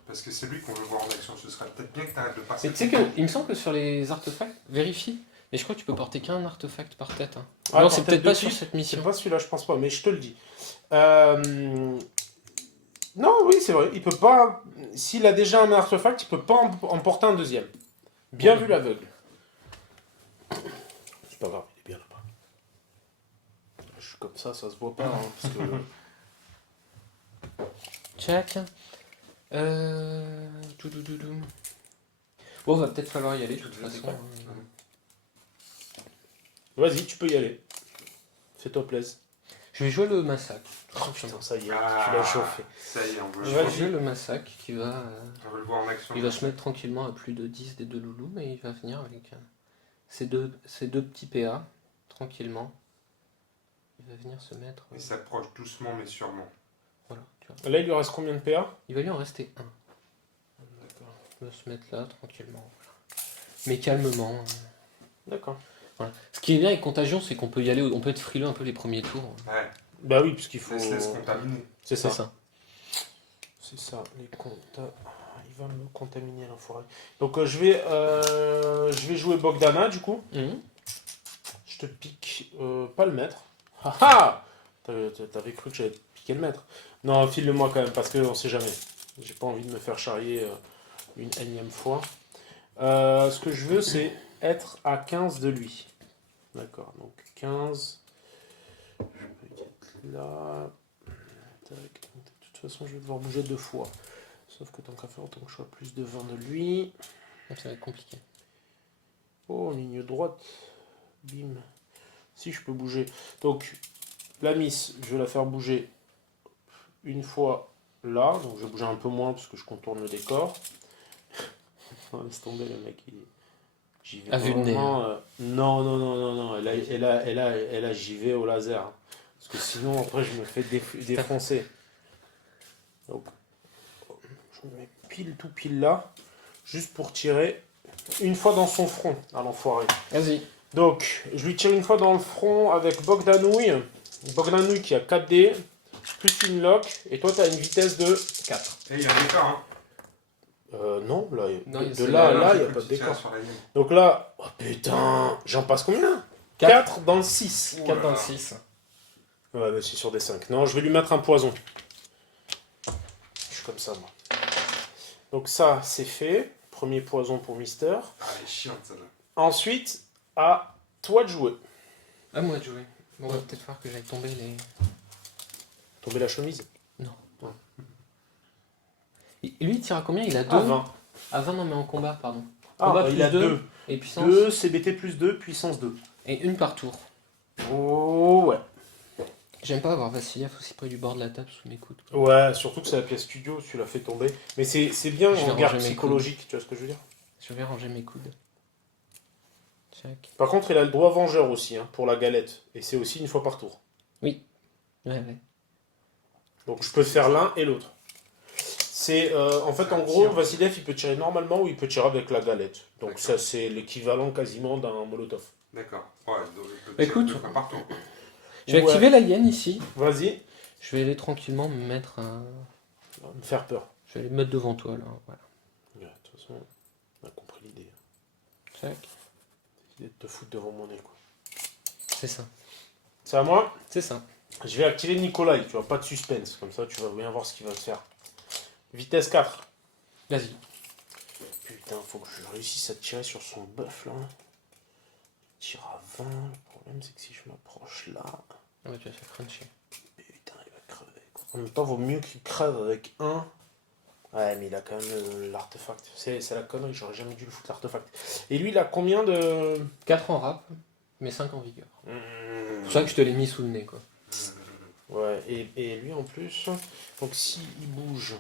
Parce que c'est lui qu'on veut voir en action. Ce serait peut-être bien que t'arrêtes de passer. Mais tu sais que, il me semble que sur les artefacts, vérifie. Mais je crois que tu peux porter qu'un artefact par tête. Hein. Ah, non, par c'est tête peut-être de pas sur type, cette C'est mission. pas celui-là, je pense pas, mais je te le dis. Non, oui, c'est vrai. Il peut pas. S'il a déjà un artefact, il peut pas en porter un deuxième. Bien vu l'aveugle. pas grave, il est bien là-bas. Je suis comme ça se voit pas. Hein, parce que... Check. Toudoudou. Bon, va peut-être falloir y aller de toute façon. Vas-y, tu peux y aller. Fais-toi plaisir. Je vais jouer le massacre. Oh putain, ça y est, Ah, tu l'as chauffé. Ça y est, on veut, Je vais jouer le massacre qui va. on veut le voir en action. Il va se mettre tranquillement à plus de 10 des deux loulous, mais il va venir avec ses deux petits PA, tranquillement. Il va venir se mettre. Il s'approche doucement mais sûrement. Voilà, tu vois. Là, il lui reste combien de PA? Il va lui en rester un. D'accord. Il va se mettre là, tranquillement. Voilà. Mais calmement. D'accord. Voilà. Ce qui est bien avec Contagion, c'est qu'on peut y aller, on peut être frileux un peu les premiers tours. Ouais, Bah oui, parce qu'il faut... laisse contaminer. C'est C'est ça. ça. C'est ça, les comptes. Il va me contaminer l'enfoiré. Donc je vais jouer Bogdana du coup. Mhm. Je te pique pas le maître. Haha. T'avais cru que j'allais te piquer le maître. Non, file-le-moi quand même parce qu'on sait jamais. J'ai pas envie de me faire charrier une énième fois. Ce que je veux c'est être à 15 de lui. D'accord, donc 15. Je peux être là. Tac. De toute façon, je vais devoir bouger 2 fois. Sauf que tant qu'à faire, autant que je sois plus de 20 de lui. Donc ça va être compliqué. Oh, ligne droite. Bim. Si je peux bouger. Donc, la miss, je vais la faire bouger une fois là. Donc, je vais bouger un peu moins parce que je contourne le décor. Laisse tomber, le mec. J'y vais À vue de nez. vraiment, non. Elle a j'y vais au laser. Hein. Parce que sinon, après, je me fais défoncer. Donc, je me mets tout pile là. Juste pour tirer une fois dans son front, à l'enfoiré. Vas-y. Donc, je lui tire une fois dans le front avec Bogdanouille. Bogdanouille qui a 4D, plus une lock. Et toi, tu as une vitesse de 4. Et il y a un écart, hein. Non, là, Non, de c'est là à là, là, il n'y a Faut pas que de tu tires décor. sur la ligne. Donc là, oh putain, j'en passe combien 4. 4 dans le 6. 4 dans le 6. Ouais, bah c'est sur des 5. Non, je vais lui mettre un poison. Je suis comme ça, moi. Donc ça, c'est fait. Premier poison pour Mister. Ah, elle est chiante, celle-là. Ensuite, à toi de jouer. À moi de jouer. Bon, va peut-être falloir que j'aille tomber les. Tomber la chemise. Et lui, il tire à combien? Il a 2 À 20. À 20, non, mais en combat, pardon. Ah, Combat il plus a 2. 2. Et puissance. 2, CBT plus 2, puissance 2. Et une par tour. Oh, ouais. J'aime pas avoir Vassiliev aussi près du bord de la table sous mes coudes. Ouais, surtout que c'est la pièce studio, tu l'as fait tomber. Mais c'est bien Je vais en garde ranger mes psychologique, tu vois ce que je veux dire. Je vais ranger mes coudes. Check. Par contre, il a le droit vengeur aussi, hein, pour la galette. Et c'est aussi une fois par tour. Ouais. Donc je peux faire l'un et l'autre. C'est en fait en gros Vassiliev il peut tirer normalement ou il peut tirer avec la galette. Donc D'accord. ça c'est l'équivalent quasiment d'un molotov. D'accord. Ouais, donc, Écoute. deux fois par tour. Je vais activer la hyène ici. Vas-y, Je vais aller tranquillement me mettre un. me faire peur. Je vais aller me mettre devant toi là. Voilà. Ouais, de toute façon, on a compris l'idée. Check. L'idée de te foutre devant mon nez quoi. C'est ça. C'est à moi. C'est ça. Je vais activer Nikolai, tu vois, pas de suspense. Comme ça tu vas bien voir ce qu'il va te faire. Vitesse 4. Vas-y. Putain, faut que je réussisse à tirer sur son buff là. Il tire à 20. Le problème c'est que si je m'approche là. Ah ouais, tu vas faire cruncher. Putain, il va crever. Quoi. En même temps, vaut mieux qu'il crève avec 1. Ouais, mais il a quand même l'artefact. C'est la connerie, j'aurais jamais dû le foutre l'artefact. Et lui, il a combien de. 4 en rap, mais 5 en vigueur. Mmh. C'est pour ça que je te l'ai mis sous le nez quoi. Ouais, et lui en plus. Donc, s'il bouge,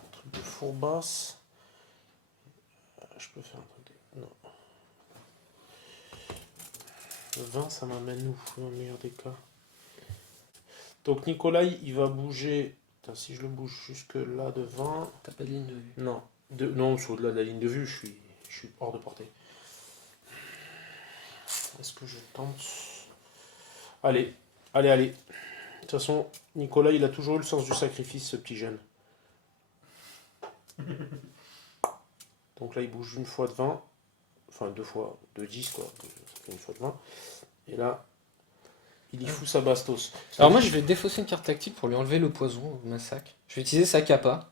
un truc de fourbasse. Je peux faire un truc de. Non. 20, ça m'amène où, dans le meilleur des cas. Donc, Nikolai, il va bouger. Putain, si je le bouge jusque là de 20. T'as pas de ligne de vue. Non, non, c'est au-delà de la ligne de vue, je suis hors de portée. Est-ce que je tente? Allez. De toute façon, Nicolas, il a toujours eu le sens du sacrifice, ce petit jeune. Donc là, il bouge une fois de 20. Enfin, 2 fois de 10, quoi. Ça fait une fois de 20. Et là, il y fout sa bastos. Alors moi, je vais défausser une carte tactique pour lui enlever le poison au massacre. Je vais utiliser sa capa.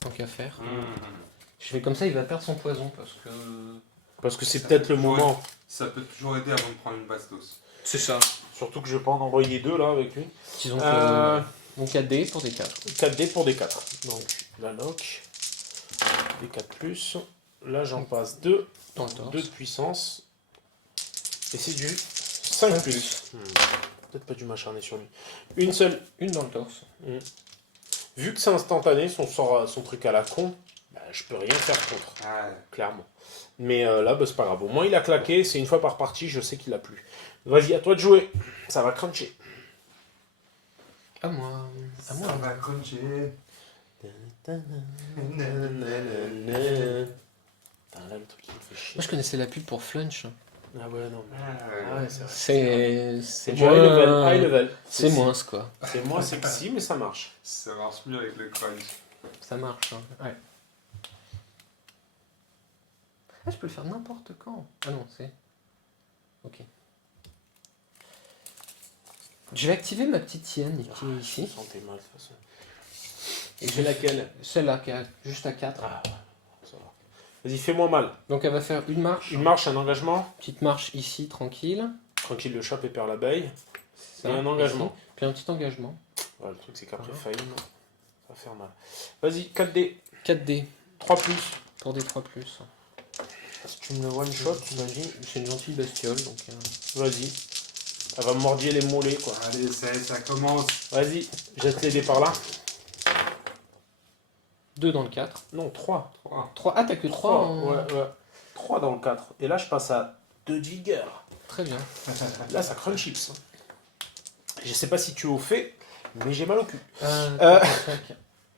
Tant qu'à faire. Je fais comme ça, il va perdre son poison parce que Parce que c'est Ça peut-être peut le toujours moment. Ça peut toujours aider avant de prendre une bastos. C'est ça. Surtout que je vais pas en envoyer 2 là avec lui. Disons que... Euh, Donc 4D pour des 4. 4D pour des 4. Donc la lock. Des 4+. Là j'en passe 2. Dans le torse. 2 de puissance. Et c'est du 5+. Peut-être pas du m'acharner sur lui. Une seule. Une dans le torse. Vu que c'est instantané, son truc à la con, bah, je peux rien faire contre. Ouais. Clairement. Mais là, bah, c'est pas grave. Au moins, il a claqué. C'est une fois par partie. Je sais qu'il a plu. Vas-y, à toi de jouer. Ça va cruncher. À moi. À moi. Ça va cruncher. Putain, là, le truc qui me fait chier. Moi, je connaissais la pub pour Flunch. Ah ouais, non. Ah, Ouais, c'est vrai. C'est C'est du high level. High level. C'est moins, quoi. C'est moins sexy, mais ça marche. Ça marche mieux avec le crunch. Ça marche. Hein. Ouais. Ah, je peux le faire n'importe quand. Ah non, c'est... Ok. Je vais activer ma petite hyène qui est ici. Je sentais mal de toute façon. Et C'est laquelle? Celle-là qui est juste à 4. Ah ouais, ça va. Vas-y, fais-moi mal. Donc elle va faire une marche. Une marche, un engagement. Petite marche ici, tranquille. Tranquille, le chat perd l'abeille. Ça, Et un engagement. ici. Puis un petit engagement. Ouais, le truc, c'est qu'après, Voilà. failli, non. Ça va faire mal. Vas-y, 4D. 4D 3+. pour des 3+. Si tu me le one shot, vas-y. C'est une gentille bestiole, donc... Vas-y. Elle va me mordiller les mollets, quoi. Allez, ça commence. Vas-y, jette les dés par là. 2 dans le 4. Non, 3. 3. Ah, t'as que 3 en... Ouais. 3 dans le 4. Et là, je passe à 2 de vigueur. Très bien. Là, ça crunch chips. Je sais pas si tu es au fait, mais j'ai mal au cul. Tac.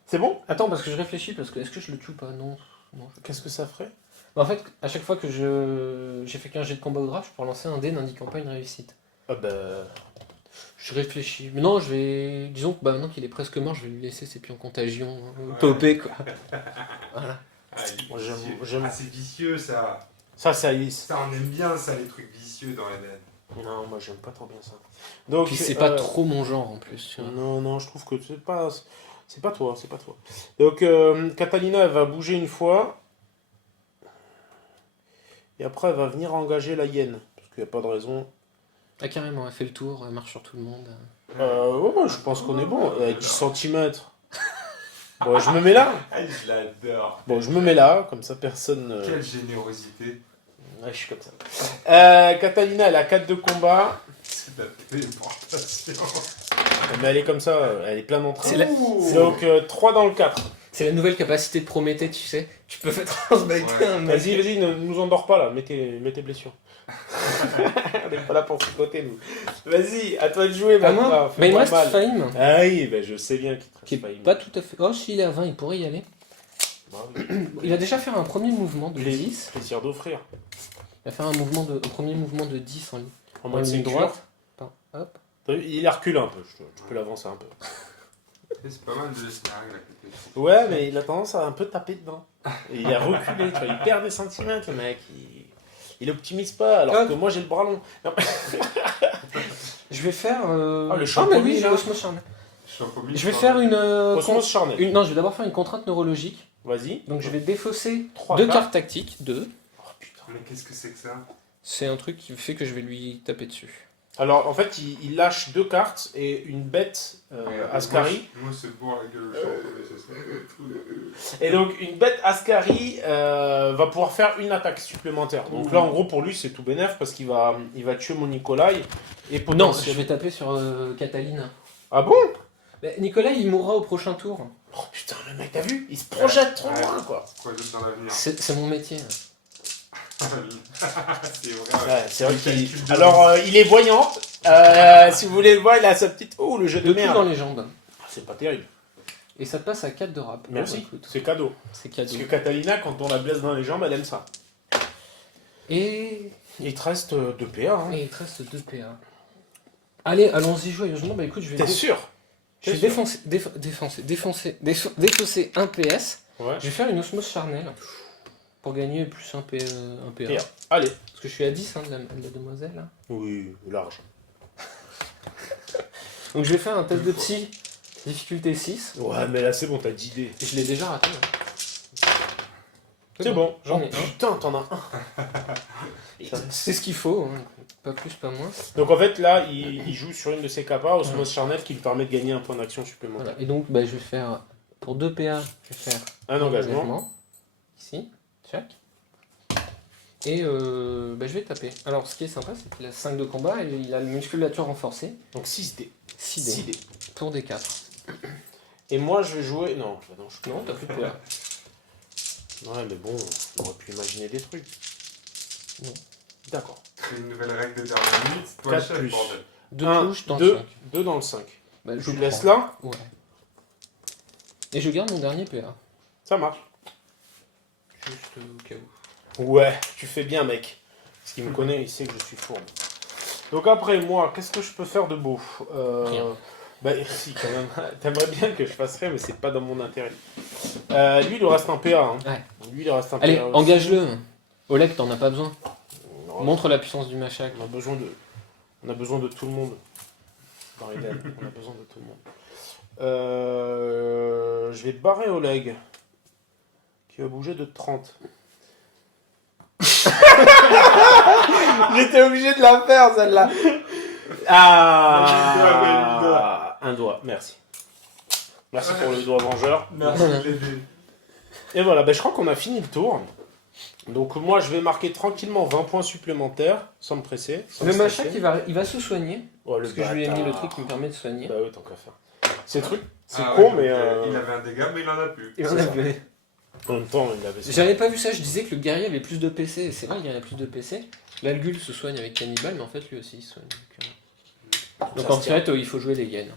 C'est bon? Attends, parce que je réfléchis, parce que est-ce que je le tue ou pas? Non. Non. Qu'est-ce que ça ferait? Bah, en fait, à chaque fois que j'ai fait qu'un jet de combat au draft, je peux relancer un dé n'indiquant pas une réussite. Ah bah... Je réfléchis. Mais non, je vais... Disons que bah, maintenant qu'il est presque mort, je vais lui laisser ses pions contagion. Ouais. Popper, quoi. Voilà. Ah, il est Moi, vicieux. j'aime- Ah, c'est vicieux ça. Ça y est. Ça, on aime bien ça, les trucs vicieux dans Eden. Non, moi, j'aime pas trop bien ça. Donc, Puis c'est pas trop mon genre, en plus. Tu vois. Non, je trouve que c'est pas... C'est pas toi, c'est pas toi. Donc, Catalina, elle va bouger une fois. Et après, elle va venir engager la hyène. Parce qu'il n'y a pas de raison. Ah, carrément, elle fait le tour, elle marche sur tout le monde. Ouais, je pense qu'on est bon. 10 cm. Bon, je me mets là. Ah, je l'adore. Bon, je me mets là, comme ça personne... Quelle générosité. Ouais, je suis comme ça. Catalina, elle a 4 de combat. C'est de la téléportation. Mais elle est comme ça, elle est pleine d'entrain. C'est la- Donc 3 dans le 4. C'est la nouvelle capacité de Prométhée, tu sais. Tu peux faire transbaiter Ouais. un mec. Vas-y, ne nous endors pas là, mets tes blessures. On n'est pas là pour tricoter nous. Vas-y, à toi de jouer Ah, maintenant. moi bah, il me reste Fahim, Ah oui, bah, je sais bien qu'il te qui reste est Fahim. pas tout à fait... Oh, s'il est à 20, il pourrait y aller. Bah oui. Il va déjà faire un premier mouvement de 10. Plaisir d'offrir. Il va faire un premier mouvement de 10 en ligne. En En mode ligne sécure. droite. Attends, hop. T'as vu, il a reculé un peu, tu peux l'avancer un peu. C'est pas mal de laisser la règle à côté. Ouais, mais il a tendance à un peu taper dedans. Et il a reculé, tu vois, il perd des centimètres, le mec. Il optimise pas, alors Hop. que moi j'ai le bras long. Non. Je vais faire... Ah, le mais champomis, oui, j'ai là. l'osmose charnel. Champomis, Je vais faire une... Osmose charnel. Non, je vais d'abord faire une contrainte neurologique. Vas-y. Donc je vais défausser 3 deux cartes tactiques. 2. Oh putain. Mais qu'est-ce que c'est que ça? C'est un truc qui fait que je vais lui taper dessus. Alors en fait, il lâche 2 cartes et une bête Ascari. Moi, c'est bon la gueule, le champomis, ça se Et donc une bête Ascari va pouvoir faire une attaque supplémentaire. Donc là en gros pour lui c'est tout bénef parce qu'il va tuer mon Nikolai et Non, je potentiellement... vais taper sur Catalina. Ah bon? Bah, Nicolas, il mourra au prochain tour. Oh putain le mec t'as vu? Il se projette trop Ouais. loin quoi. Projette dans l'avenir. C'est mon métier. C'est vrai. Ouais, c'est vrai Il qu'il... calcule de Alors il est voyant. Si vous voulez le voir il a sa petite... Oh le jeu de De tout merde. dans les jambes. Ah, c'est pas terrible. Et ça passe à 4 de rap. Merci. Bon, écoute, C'est cadeau. c'est Parce cadeau. que Catalina quand on la blesse dans les jambes elle aime ça. Et... Il te reste 2 PA. Hein. Et il te reste 2 PA. Allez, allons-y joyeusement. Bah écoute, je vais, T'es sûr? je vais défausser un PS. Ouais. Je vais faire une osmose charnelle. Pour gagner plus un PA. PA. Allez. Parce que je suis à 10 hein, de la demoiselle. Là. Oui, large. Donc je vais faire un test de psy. Difficulté 6. Ouais, mais là c'est bon, t'as d'idées. Et je l'ai déjà raté. Hein. C'est bon, J'en ai un. Putain, t'en as un. C'est ce qu'il faut, hein. Pas plus, pas moins. Donc en fait, là, il joue sur une de ses capas, Osmose Charnel, qui lui permet de gagner un point d'action supplémentaire. Voilà. Et donc, je vais faire, pour 2 PA, je vais faire Un engagement. Ici, check. Et je vais taper. Alors, ce qui est sympa, c'est qu'il a 5 de combat et il a la musculature renforcée. Donc 6 dés. 6 dés. Pour des 4. Et moi, je vais jouer... Non, Non, t'as plus de PA. Ouais, mais bon, on aurait pu imaginer des trucs. Non. D'accord. C'est une nouvelle règle de dernière minute. Toi, 4 chef, plus. bordel. 2 Un, touches dans deux, le 5. 2 dans le 5. Je Tu le laisses prends. là. Ouais. Et je garde mon dernier PA. Ça marche. Juste au cas où. Ouais, tu fais bien, mec. Parce qu'il me connaît, il sait que je suis fourbe. Donc après, moi, qu'est-ce que je peux faire de beau Rien. Bah si, quand même. T'aimerais bien que je fasse rien, mais c'est pas dans mon intérêt. Lui, il lui reste un PA. Hein. Ouais. Lui, il lui reste un Allez, PA aussi. engage-le. Oleg, t'en as pas besoin. Non, Montre la puissance du machac. On a besoin de tout le monde. Dans les dents, on a besoin de tout le monde. Je vais barrer Oleg. Qui va bouger de 30. J'étais obligé de la faire, celle-là. Ah, un doigt, merci. Merci pour le doigt vengeur. Merci de l'aider. Et voilà, je crois qu'on a fini le tour. Donc moi, je vais marquer tranquillement 20 points supplémentaires, sans me presser. sans Le me machac, stresser. il va se soigner. Oh, le Parce que je lui ai mis le bâtard. truc qui me permet de soigner. Bah oui, tant qu'à faire. C'est con, Ah con, ouais, mais... donc, il avait un dégât, mais il en a plus. Et on c'est a ça. vu. En même temps, il avait... J'avais pas vu ça, je disais que le guerrier avait plus de PC. Et c'est vrai, il y en a plus de PC. L'Algul se soigne avec Cannibal, mais en fait, lui aussi, il se soigne. Donc Ça en se tient. fait, il faut jouer les hyènes.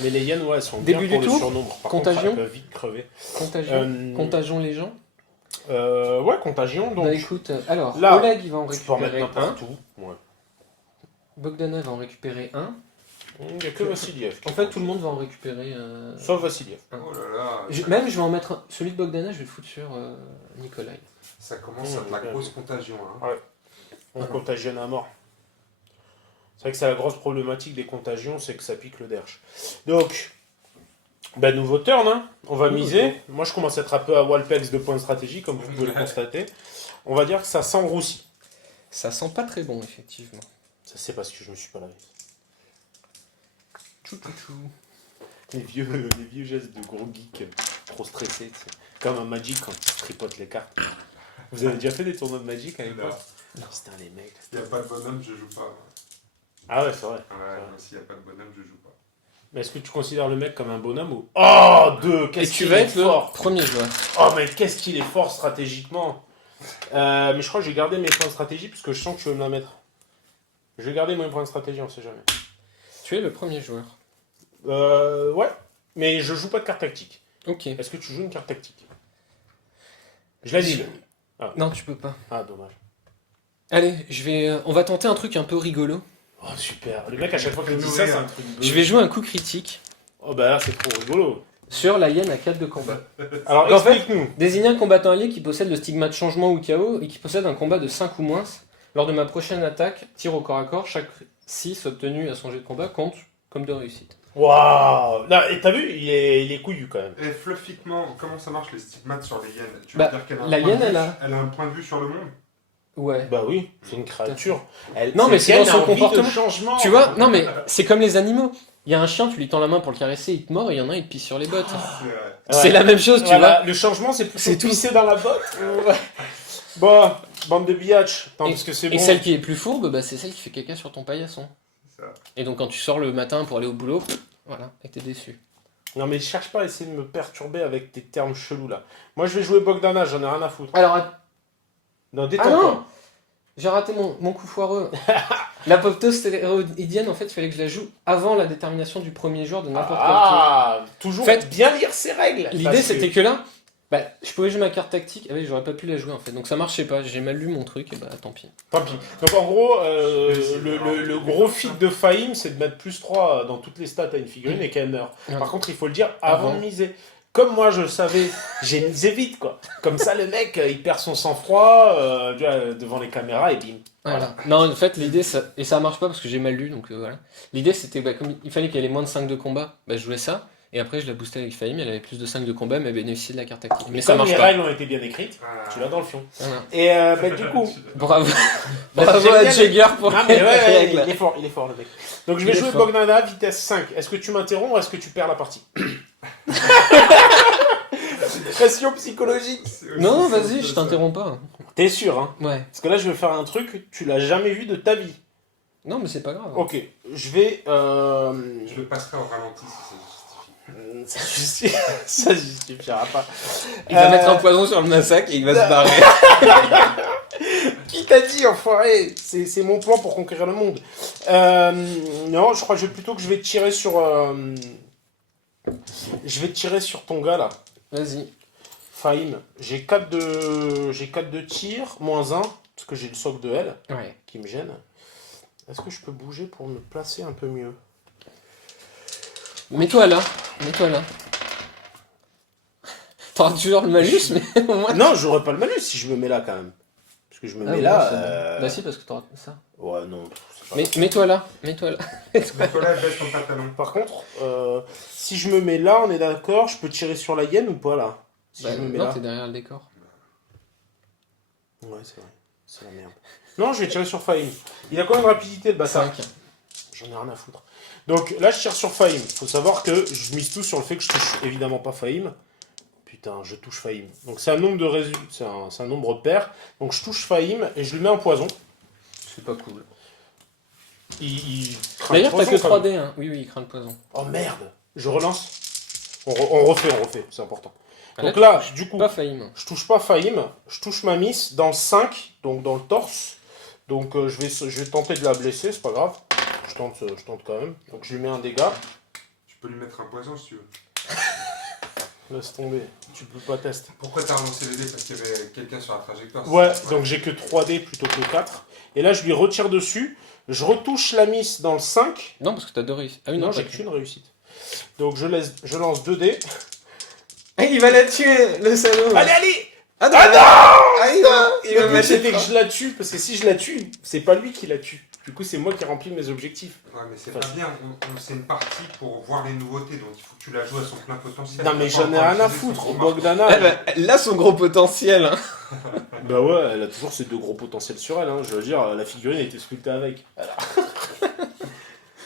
Mais les hyènes, ouais, elles sont Début bien pour du le tour. surnombre. Par Contagion. contre, elles peuvent vite crever. Contagion. Contagion les gens. Ouais, contagion, donc... Bah écoute, alors, là, Oleg, il va en tu peux en mettre récupérer un. n'importe où. Ouais. Bogdanov va en récupérer un. Il n'y a que Vassiliev. En fait, tout le monde va en récupérer. Sauf Vassiliev. Oh là là. Même, je vais en mettre un. Celui de Bogdanov, je vais le foutre sur Nikolai. Ça commence à être la grosse contagion. Hein. On contagionne à mort. C'est vrai que c'est la grosse problématique des contagions, c'est que ça pique le derche. Donc, nouveau turn, hein. On va miser. Moi, je commence à être un peu à Walpex de points de stratégie, comme vous pouvez le constater. On va dire que ça sent roussi. Ça sent pas très bon, effectivement. Ça, c'est parce que je me suis pas lavé. Tchou tchou tchou. Les vieux gestes de gros geek trop stressés, tu sais. Comme un Magic quand il tripote les cartes. Vous avez déjà fait des tournois de Magic à l'époque? Non. Putain, les mecs. S'il n'y a pas de bonhomme, je joue pas. Ah ouais, c'est vrai. Ouais, non, s'il n'y a pas de bonhomme, je joue pas. Mais est-ce que tu considères le mec comme un bonhomme ou... Oh, deux! Et Qu'est-ce tu qu'il vas est être le fort! premier joueur. Oh, mais qu'est-ce qu'il est fort stratégiquement! Mais je crois que j'ai gardé mes points de stratégie parce que je sens que je veux me la mettre. Je vais garder mes points de stratégie, on sait jamais. Tu es le premier joueur. Ouais. Mais je joue pas de carte tactique. Ok. Est-ce que tu joues une carte tactique? Je l'annule. Non, tu peux pas. Ah, dommage. Allez, on va tenter un truc un peu rigolo. Oh, super. Le mec, à chaque fois qu'il dit Fais-nous ça, c'est rire. un truc de... Je vais jouer un coup critique Oh, bah là, c'est trop rigolo. sur la hyène à 4 de combat. Alors, En fait- explique-nous. Désignez un combattant allié qui possède le stigmate changement ou chaos et qui possède un combat de 5 ou moins. Lors de ma prochaine attaque, tir au corps à corps, chaque 6 obtenu à son jet de combat compte comme de réussite. Waouh! Non, et t'as vu, il est couillu quand même. Et fluffiquement, comment ça marche les stigmates sur les hyènes? Tu veux Bah, dire qu'elle a un la point de hyène, vue- elle a- un point de vue sur le monde? Ouais. Bah oui, c'est une créature. Non, mais c'est dans son comportement. comportement. Changement. Tu vois, non mais c'est comme les animaux. Il y a un chien, tu lui tends la main pour le caresser, il te mord et il y en a un, il te pisse sur les bottes. C'est vrai. C'est la même chose, tu Voilà, vois. le changement, c'est plutôt C'est tout. pisser dans la botte. Bon, bande de biatch. Attends, Et- parce que c'est Et bon. celle qui est plus fourbe, bah, c'est celle qui fait caca sur ton paillasson. C'est ça. Et donc quand tu sors le matin pour aller au boulot, voilà, et t'es déçu. Non, mais cherche pas à essayer de me perturber avec tes termes chelous là. Moi, je vais jouer Bogdana, j'en ai rien à foutre. Alors, Non, ah détends-toi. non, j'ai raté mon coup foireux. L'apoptose stéréoïdienne, en fait, il fallait que je la joue avant la détermination du premier joueur de n'importe quel tour. Ah, toujours Faites- bien lire ses règles. L'idée parce c'était que- que là, bah, je pouvais jouer ma carte tactique, ah oui, j'aurais pas pu la jouer en fait, donc ça marchait pas, j'ai mal lu mon truc, et bah tant pis. Tant pis. Donc en gros, c'est le gros feat de Fahim, c'est de mettre +3 dans toutes les stats à une figurine et qu'elle meurt. Ouais. Par contre, il faut le dire avant Avant. de miser. Comme moi je le savais, j'ai misé vite quoi. Comme ça, le mec, il perd son sang-froid tu vois, devant les caméras et bim. Voilà. Non, en fait, l'idée, et ça marche pas parce que j'ai mal lu, donc voilà. L'idée c'était, bah, comme il fallait qu'il y ait les moins de 5 de combat, bah, je jouais ça. Et après, je l'ai boosté avec Fahim, elle avait plus de 5 de combat, mais elle bénéficiait de la carte active. Mais Et ça comme marche les pas. règles ont été bien écrites, tu l'as dans le fion. Voilà. Et bah, du coup, Bravo, Bah, bravo j'aime à bien Jagger pour non, les mais ouais, règles. il est fort le mec. Donc je vais Il est jouer fort. Bogdana, vitesse 5. Est-ce que tu m'interromps ou est-ce que tu perds la partie? Pression psychologique. Non, vas-y, je t'interromps pas. T'es sûr, hein? Ouais. Parce que là, je vais faire un truc, tu l'as jamais vu de ta vie. Non, mais c'est pas grave. Ok, je vais. Je le passerai au ralenti si ça justifie. Ça justifiera pas. Il va mettre un poison sur le massacre et il va se barrer. Qui t'a dit, enfoiré? C'est mon plan pour conquérir le monde. Non, je crois que je vais tirer sur. Je vais tirer sur ton gars là. Vas-y. Fahim. J'ai 4 de tir, moins 1, parce que j'ai le socle de L Ouais. qui me gêne. Est-ce que je peux bouger pour me placer un peu mieux? Mets-toi là. Mets-toi là. T'auras toujours le malus, mais au moins. Non, j'aurais pas le malus si je me mets là quand même. Parce que je me Ah mets ouais, là. c'est bon. Bah si, parce que t'auras ça. Ouais, non. c'est pas Mais grave. mets-toi là. Mets-toi là. Nicolas, baisse ton pantalon. Par contre, si je me mets là, on est d'accord, je peux tirer sur la hyène ou pas là? Si Bah, je me mets non, là. t'es derrière le décor. Ouais, c'est vrai. C'est la merde. Non, je vais tirer sur Fahim. Il a combien de rapidité le bâtard? 5. J'en ai rien à foutre. Donc là, je tire sur Fahim. Faut savoir que je mise tout sur le fait que je touche évidemment pas Fahim. Putain, je touche Fahim. Donc c'est un nombre de résultats, c'est un nombre pair. Donc je touche Fahim et je lui mets un poison. C'est pas cool. Il craint D'ailleurs, le t'as que poison, quand 3D, même. hein. Oui, il craint le poison. Oh merde. Je relance. On refait, c'est important. Ah, Donc tu là, touches du coup, Pas Fahim. je touche pas Fahim, je touche ma miss dans le 5, donc dans le torse. Donc je vais tenter de la blesser, c'est pas grave. Je tente quand même. Donc je lui mets un dégât. Tu peux lui mettre un poison si tu veux. Laisse tomber, tu peux pas tester. Pourquoi t'as relancé les dés? Parce qu'il y avait quelqu'un sur la trajectoire. Ouais, donc j'ai que 3D plutôt que 4. Et là je lui retire dessus. Je retouche la miss dans le 5. Non, parce que t'as 2 réussites. Ah oui, Non, non, j'ai t'as qu'une réussite. Donc je lance 2D. Il va la tuer, le salaud. Allez Ah non, il il va Le but mettre c'était les que je la tue, parce que si je la tue, c'est pas lui qui la tue. Du coup c'est moi qui remplis mes objectifs. Ouais, mais c'est pas bien. C'est une partie pour voir les nouveautés, donc il faut que tu la joues à son plein potentiel. Non mais Faut pas j'en ai encore rien à utiliser son foutre, gros Bogdana. Elle a son gros potentiel. Hein. Bah ouais, elle a toujours ses 2 gros potentiels sur elle, hein. Je veux dire, la figurine a été sculptée avec.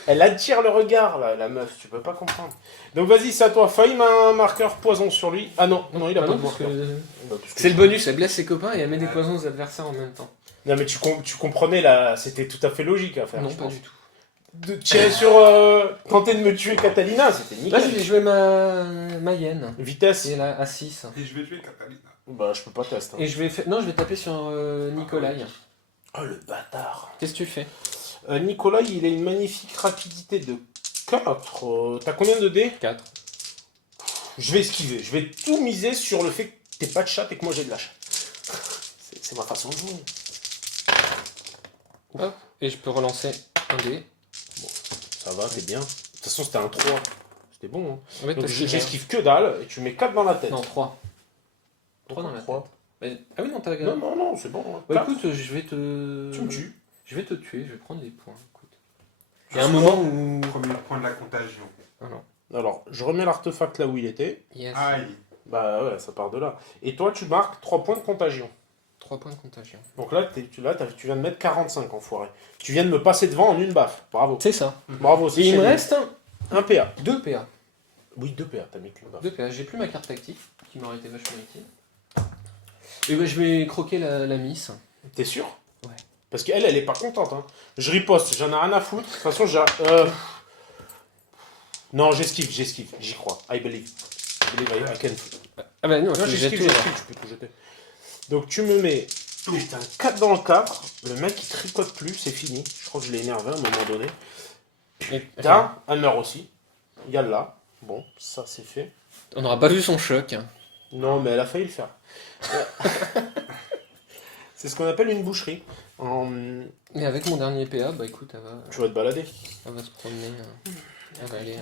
Elle attire le regard, là, la meuf, tu peux pas comprendre. Donc vas-y, c'est à toi. Fahim a un marqueur poison sur lui. Ah non, non, il a Ah pas non, de parce marqueur. que Bah, parce que c'est le bonus, elle blesse ses copains et elle met des poisons aux adversaires en même temps. Non mais tu comprenais, là, c'était tout à fait logique à faire. Non, je pas pense. du tout. De tirer sur... tenter de me tuer Catalina, c'était Là, je nickel. vais jouer ma hyène. Vitesse. Et là, à 6. Et je vais tuer Catalina. Bah je peux pas tester. Et je vais non, je vais taper sur Nikolai. Oh le bâtard. Qu'est-ce que tu fais? Nicolas, il a une magnifique rapidité de 4. T'as combien de dés? 4. Je vais esquiver. Je vais tout miser sur le fait que t'es pas de chatte et que moi j'ai de la chatte. C'est ma façon de jouer. Hop. Et je peux relancer un dé. Ça va, t'es bien. De toute façon, c'était un 3. C'était bon. Hein. En fait, Donc t'as tiré j'esquive que dalle et tu mets 4 dans la tête. Non, 3. 3 dans la Trois. tête. Mais- Ah oui, non, t'as Non, non, non, c'est bon. Hein. Bah Quatre. écoute, je vais te. Tu me tues. Je vais te tuer, je vais prendre des points. Écoute. Il y Tu a un sors. moment où. Premier point de la contagion. Ah non. Alors, je remets l'artefact là où il était. Yes. Aïe. Bah ouais, ça part de là. Et toi, tu marques 3 points de contagion. 3 points de contagion. Donc là, tu viens de mettre 45, enfoiré. Tu viens de me passer devant en une baffe. Bravo. C'est ça. Bravo. Et il me reste un PA. 2 PA. Oui, 2 PA, t'as mis qu'une baffe. 2 PA. J'ai plus ma carte tactique, qui m'aurait été vachement utile. Et ben je vais croquer la miss. T'es sûr? Ouais. Parce qu'elle, elle est pas contente. Hein. Je riposte, j'en ai rien à foutre. De toute façon, non, j'esquive, j'y crois. I believe. I can. Ah bah non, Non, je jette j'esquive, tout. alors. tu peux tout jeter. Donc tu me mets putain, 4 dans le 4. Le mec il tricote plus, c'est fini. Je crois que je l'ai énervé à un moment donné. Et- Putain, elle meurt aussi. Yalla. Bon, ça c'est fait. On n'aura pas vu son choc. Non, mais elle a failli le faire. C'est ce qu'on appelle une boucherie. Et avec mon dernier PA, bah écoute, Tu vas te balader. elle va se promener. Elle va aller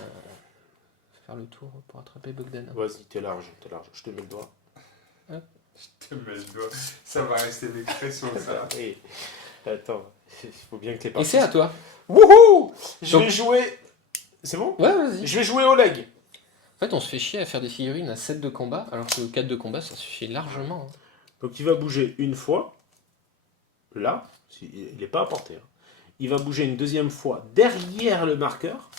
faire le tour pour attraper Bogdan. Vas-y, t'es large. Je te mets le doigt. Je te mets le doigt. Ça va rester d'expression, ça. Et... Attends, il faut bien que t'aies Et pas. c'est à toi. Wouhou! Je Donc- vais jouer. C'est bon? Ouais, vas-y. Je vais jouer au leg. En fait, on se fait chier à faire des figurines à 7 de combat, alors que 4 de combat, ça suffit largement. Hein. Donc il va bouger une fois, là, il n'est pas à portée. Hein. Il va bouger une deuxième fois derrière le marqueur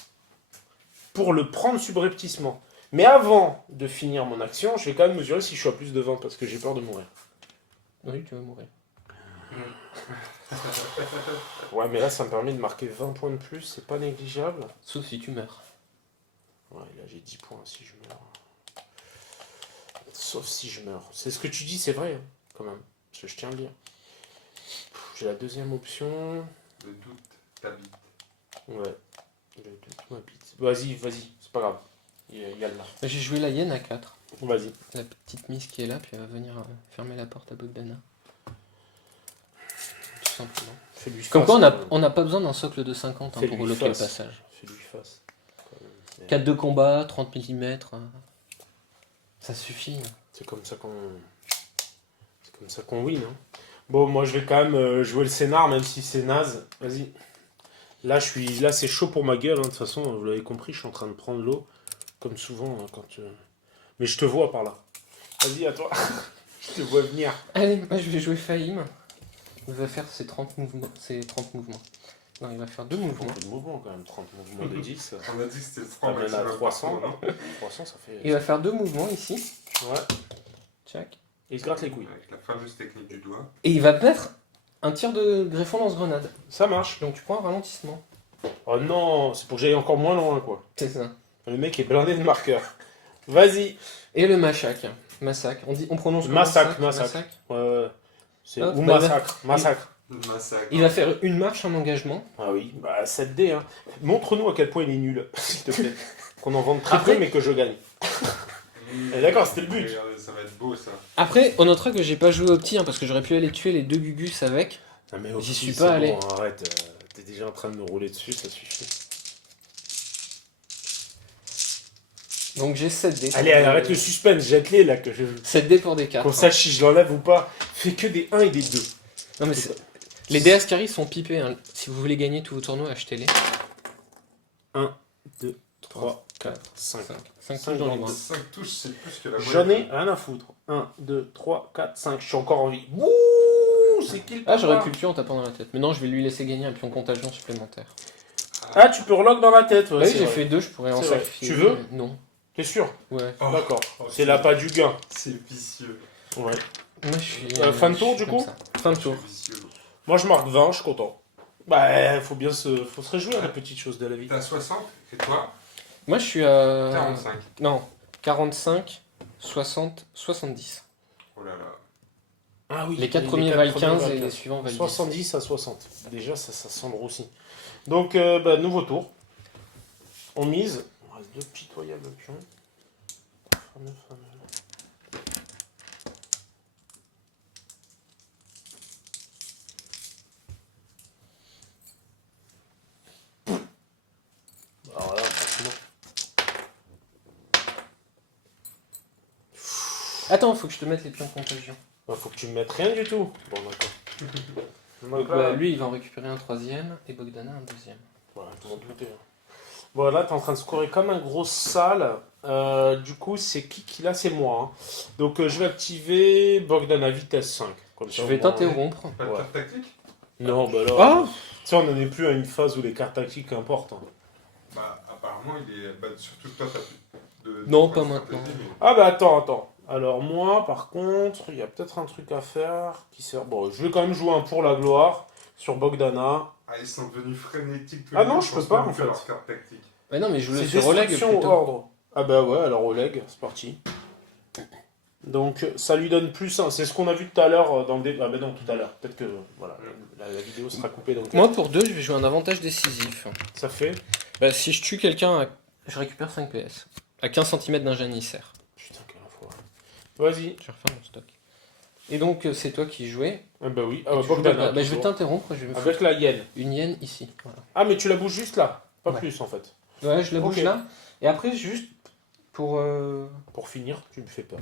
pour le prendre subrepticement. Mais avant de finir mon action, je vais quand même mesurer si je suis à plus de 20 parce que j'ai peur de mourir. Oui, tu vas mourir. Ouais, mais là ça me permet de marquer 20 points de plus, c'est pas négligeable. Sauf si tu meurs. Ouais, là j'ai 10 points si je meurs. Sauf si je meurs. C'est ce que tu dis, c'est vrai, hein, quand même. Parce que je tiens à le dire. J'ai la deuxième option. Le doute t'habite. Ouais. Le doute m'habite. Vas-y, c'est pas grave. Il y a le là. J'ai joué la hyène à 4. Vas-y. La petite Miss qui est là, puis elle va venir fermer la porte à Bogdana. Tout simplement. Fais-lui Comme face, quoi, on n'a pas besoin d'un socle de 50 hein, Fais-lui pour bloquer le face. passage. Fais-lui face. Quand même. Mais 4 de combat, 30 mm. Ça suffit. C'est comme ça qu'on win. Hein. Bon, moi je vais quand même jouer le scénar, même si c'est naze. Vas-y. Là, c'est chaud pour ma gueule. Hein. De toute façon, vous l'avez compris, je suis en train de prendre l'eau. Comme souvent, hein, mais je te vois par là. Vas-y, à toi. Je te vois venir. Allez, moi je vais jouer Fahim. Il va faire ses 30 mouvements. Non, il va faire 2 mouvements. Beaucoup de mouvements quand même. 30 mouvements de 10. On a dit que c'était le Ça franc mène à maximum 300. par tour, non 300, ça fait. Il va faire 2 mouvements ici. Ouais. Tchac. Et il se gratte les couilles. Avec la fameuse technique du doigt. Et il va mettre un tir de greffon lance-grenade. Ça marche. Donc tu prends un ralentissement. Oh non, c'est pour que j'aille encore moins loin, quoi. C'est ça. Le mec est blindé de marqueurs. Vas-y. Et le massacre. On prononce comment, Massacre. Ouais. C'est Hop, ou bah, massacre. Massacre. Le massacre. Il va faire une marche en engagement. Ah oui, bah 7D. Hein. Montre-nous à quel point il est nul, s'il te plaît. Qu'on en vende très Après- peu, mais que je gagne. D'accord, c'était le but. Regardez, ça va être beau ça. Après, on notera que j'ai pas joué au petit, hein, parce que j'aurais pu aller tuer les 2 Gugus avec. Ah, mais J'y suis c'est pas allé. Bon, arrête, t'es déjà en train de me rouler dessus, ça suffit. Donc j'ai 7 dés. Allez, arrête le suspense, jette-les là, que je... 7 dés pour des 4. qu'on sache si je l'enlève ou pas. Fais que des 1 et des 2. Non, mais les dés Ascari sont pipés. Hein. Si vous voulez gagner tous vos tournois, achetez-les. 1, 2, 3, 4, 5. 5 Cinq dans les dans bras. 5 touches, c'est plus que la J'en ai moyenne. rien à foutre. 1, 2, 3, 4, 5. Je suis encore en vie. Wouh, c'est qui le Ah, j'aurais papa pu le tuer en tapant dans la tête. Mais non, je vais lui laisser gagner un pion contagion supplémentaire. Ah, tu peux relock dans la tête. Ouais, Bah oui, c'est j'ai vrai. fait 2, je pourrais en C'est vrai. sacrifier. Tu veux mais Non. T'es sûr? Ouais. Oh, D'accord. oh, C'est l'appât du gain. C'est vicieux. Ouais. Moi, je suis. Fin de je tour, suis du comme coup ça. Fin de tour. C'est vicieux. Moi, je marque 20, je suis content. Bah, faut se réjouir des petites choses de la vie. T'as 60 et toi Moi, je suis à. 45. Non, 45, 60, 70. Oh là là. Ah oui. Les 4 premiers valent 15 et les suivants valent 10. 70 à 60. Déjà, ça sent le roussi. Donc, nouveau tour. On mise. Il reste 2 pitoyables pions. Fameux. Alors là, franchement. Attends, faut que je te mette les pions contagion. Bah, faut que tu me mettes rien du tout. Bon, d'accord. Donc, Voilà. lui, il va en récupérer un 3ème et Bogdana un 2ème. Voilà, tout le monde doutait, hein. Bon, là, t'es en train de scorer comme un gros sale. Du coup, c'est qui là? C'est moi. Hein. Donc, je vais activer Bogdana vitesse 5. Comme Je ça, vais au moins, t'interrompre. Pas de Ouais. carte tactique Non, bah là. Ah Tu sais, on n'en est plus à une phase où les cartes tactiques importent. Hein. Bah, apparemment, il est. Bah, surtout que toi, t'as plus de. Non, de pas stratégie, maintenant. mais- Ah, bah attends. Alors, moi, par contre, il y a peut-être un truc à faire qui sert. Bon, je vais quand même jouer un pour la gloire sur Bogdana. Ah, ils sont devenus frénétiques. tous Ah les non, deux je pour peux se pas, mettre en que fait. leurs cartes tactiques. Mais non, mais je voulais C'est sur Oleg destruction au plutôt. ordre. Ah bah ouais, alors Oleg, c'est parti. Donc ça lui donne plus 1. C'est ce qu'on a vu tout à l'heure dans le débat. Ah bah non, tout à l'heure. Peut-être que voilà, la vidéo sera coupée. Donc Moi, pour 2, je vais jouer un avantage décisif. ça fait. Bah, si je tue quelqu'un, je récupère 5 PS. À 15 cm d'un janissaire. Putain, quelle info. Vas-y. Je vais refaire mon stock. Et donc, c'est toi qui jouais. Ah bah oui. Et tu joues Bogdana. bah, je vais toujours. t'interrompre. Je vais me Avec foutre la hyène. une hyène ici. Voilà. Ah mais tu la bouges juste là. Pas Ouais. plus en fait. Ouais, je la bouge Ok. là. Et après, juste pour. Pour finir, tu me fais peur.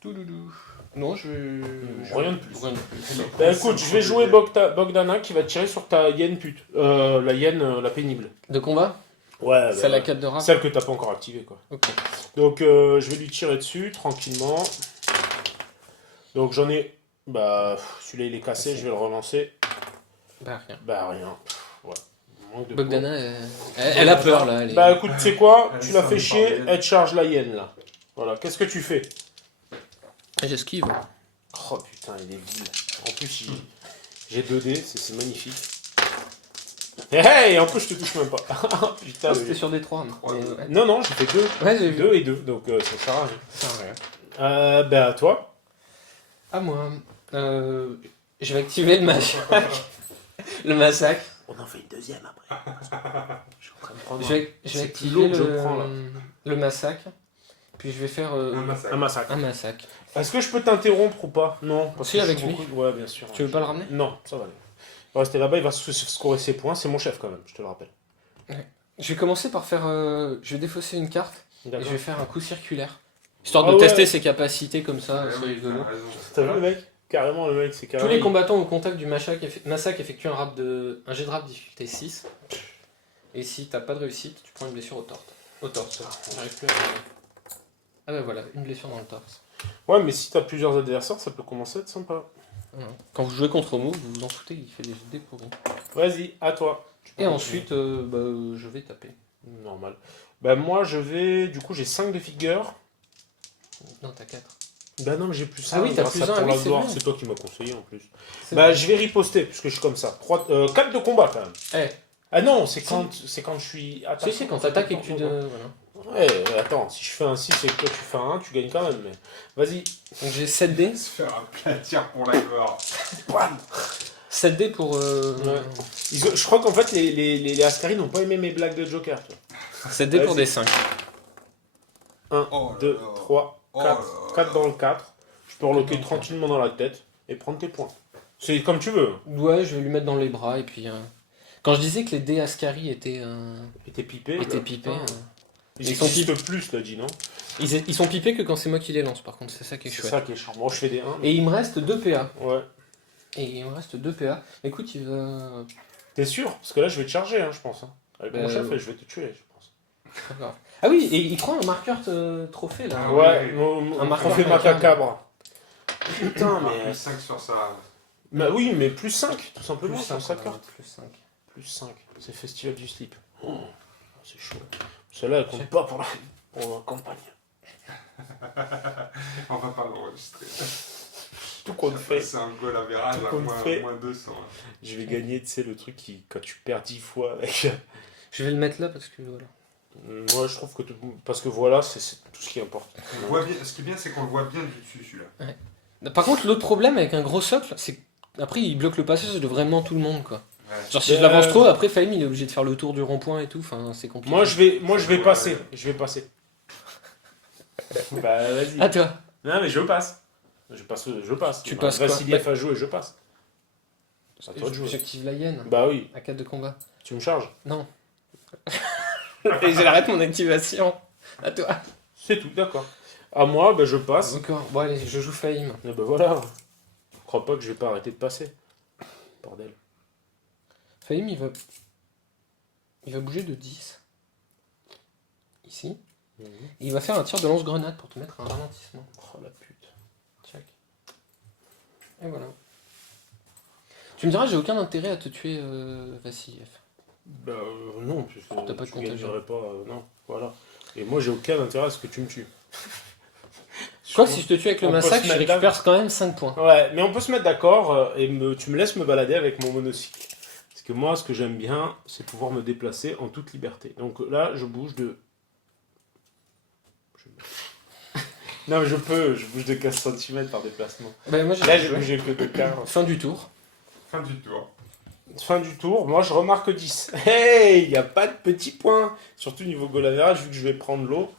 Touloulou. Non, je vais. Rien de plus. Rien de plus. Bah écoute, je vais jouer Bogdana qui va tirer sur ta hyène pute. La hyène, la pénible. De combat Ouais, C'est la 4 de rap. celle que t'as pas encore activée, quoi. Ok. Donc, je vais lui tirer dessus, tranquillement. Donc, j'en ai... Bah, celui-là, il est cassé, je vais le relancer. Bah, rien. Bah, rien. Ouais. Manque de Bogdana, elle a peur, là. Elle est... Bah, écoute, tu sais quoi? Elle Tu l'as s'en fait est chier, parlé. elle te charge la hyène, là. Voilà, qu'est-ce que tu fais? J'esquive. Oh, putain, il est vil. En plus, j'ai 2 dés, c'est magnifique. Hey, en plus, je te touche même pas. Putain, Ah, c'était sur des 3. Non, non, j'ai fait 2. Ouais, j'ai vu. 2 et 2, donc ça sert à rien. Ça sert à rien. Bah, à toi. À moi. Je vais activer le massacre. Le massacre. On en fait une deuxième après. Je suis en train de prendre Je vais C'est plus activer lourd que je prends, là. le massacre. Puis je vais faire Un massacre. un massacre. un massacre. Est-ce que je peux t'interrompre ou pas? Non. Parce Si, que je avec suis lui. beaucoup- Ouais, bien sûr. Tu veux pas le ramener? Non, ça va aller. Il va rester là-bas, il va scorer ses points. C'est mon chef quand même, je te le rappelle. Je vais commencer par faire... je vais défausser une carte et D'accord. je vais faire un coup circulaire. Histoire Ah de ouais. tester ses capacités comme ça, Ouais, c'est oui, rigolo. t'as raison. T'as vu le mec? Carrément, le mec, c'est Tous carrément. les combattants au contact du massacre effectuent un jet de rap difficulté 6. Et si t'as pas de réussite, tu prends une blessure au torse. Au torse. J'arrive plus à... Ah bah voilà, une blessure dans le torse. Ouais, mais si t'as plusieurs adversaires, ça peut commencer à être sympa. Voilà. Quand vous jouez contre Mo, vous vous en foutez, il fait des dés pourris. Vas-y, à toi. Tu peux Et continuer. ensuite, je vais taper. Normal. Bah, moi, je vais. Du coup, j'ai 5 de figure. Non, t'as 4. Bah, non, mais j'ai plus ça. Ah oui, t'as grâce plus à un, ton oui, c'est lavoir. vrai. C'est toi qui m'as conseillé en plus. Bah, je vais riposter, puisque je suis comme ça. 4 de combat quand même. Eh, Ah non, c'est quand je suis attaquant. si, quand t'attaques et que tu... Voilà. Ouais, attends, si je fais un 6 et que toi tu fais un 1, tu gagnes quand même. Mais... Vas-y. Donc j'ai 7 dés. Se faire aplatir pour la gloire. Bam 7 dés pour... Ouais. Je crois qu'en fait, les Ascari n'ont pas aimé mes blagues de Joker. 7 dés pour Vas-y. des 5. 1, Oh là 2, là. 3, Oh 4. là là. 4 dans le 4. Je peux reloquer tranquillement dans la tête et prendre tes points. C'est comme tu veux. Ouais, je vais lui mettre dans les bras et puis... Quand je disais que les dés Ascari étaient Et t'es pipé. pipés... Ils Ils sont existent plus, là, dit, non? Ils sont pipés que quand c'est moi qui les lance, par contre, c'est ça qui est C'est chouette. ça qui est chiant. Moi, je fais des 1. Et il me reste 2 PA. Ouais. Et il me reste 2 PA. Écoute, il va... T'es sûr? Parce que là, je vais te charger, hein, je pense. Hein. Avec mon chef, ouais. je vais te tuer, je pense. Pas grave. Ah oui, et il prend un marqueur trophée, là. Ah Ouais, oui. mon Un marqueur trophée macabre. macabre. Putain, mais. Plus 5 sur ça. Bah oui, mais plus 5, tout simplement, Plus sur 5, sa carte. plus 5. Plus 5, c'est Festival du Slip. Oh, c'est chaud. Celle-là, elle compte pas pour la campagne. On va pas l'enregistrer. Tout compte fait. C'est un goal à virage Tout à compte fait. moins 200. Je vais gagner, tu sais, le truc qui, quand tu perds 10 fois avec. Je vais le mettre là parce que voilà. Moi, je trouve que. Parce que voilà, c'est tout ce qui importe. On voit bien, ce qui est bien, c'est qu'on le voit bien du dessus, celui-là. Par contre, l'autre problème avec un gros socle, c'est qu'après il bloque le passage de vraiment tout le monde, quoi. Ouais. Genre si je l'avance trop, après Fahim il est obligé de faire le tour du rond-point et tout, enfin c'est compliqué. Moi, je vais passer. Je vais passer. Bah, vas-y. À toi. Non, mais je passe. Je passe. Tu passes quoi Vassiliev a joué, je passe. C'est à toi de jouer. J'active la hyène Bah oui, à 4 de combat. tu me charges. Non. Et j'arrête mon activation. À toi. C'est tout, d'accord. À moi, bah, je passe. D'accord. Bon allez, je joue Fahim. Et bah voilà. Je crois pas que je vais pas arrêter de passer. Bordel. Fahim il va bouger de 10. Ici. Et il va faire un tir de lance-grenade pour te mettre un ralentissement. Oh la pute. Check. Et voilà. Tu me diras, j'ai aucun intérêt à te tuer, Vassiliev. Bah non, puisque T'as pas de tu contagion. gagnerais pas. Non, voilà. Et moi, j'ai aucun intérêt à ce que tu me tues. Quoi, si je te tue avec le On peut massacre, se je mettre récupère quand même 5 points. Ouais, mais on peut se mettre d'accord et tu me laisses me balader avec mon monocycle. Parce que moi, ce que j'aime bien, c'est pouvoir me déplacer en toute liberté. Donc là, je bouge de... Non, mais je bouge de 15 cm par déplacement. Bah, moi, Là, j'ai bougé que de 15. Fin du tour. Fin du tour. Fin du tour, moi je remarque 10. Hey, il n'y a pas de petits points. Surtout niveau goal average, vu que je vais prendre l'eau.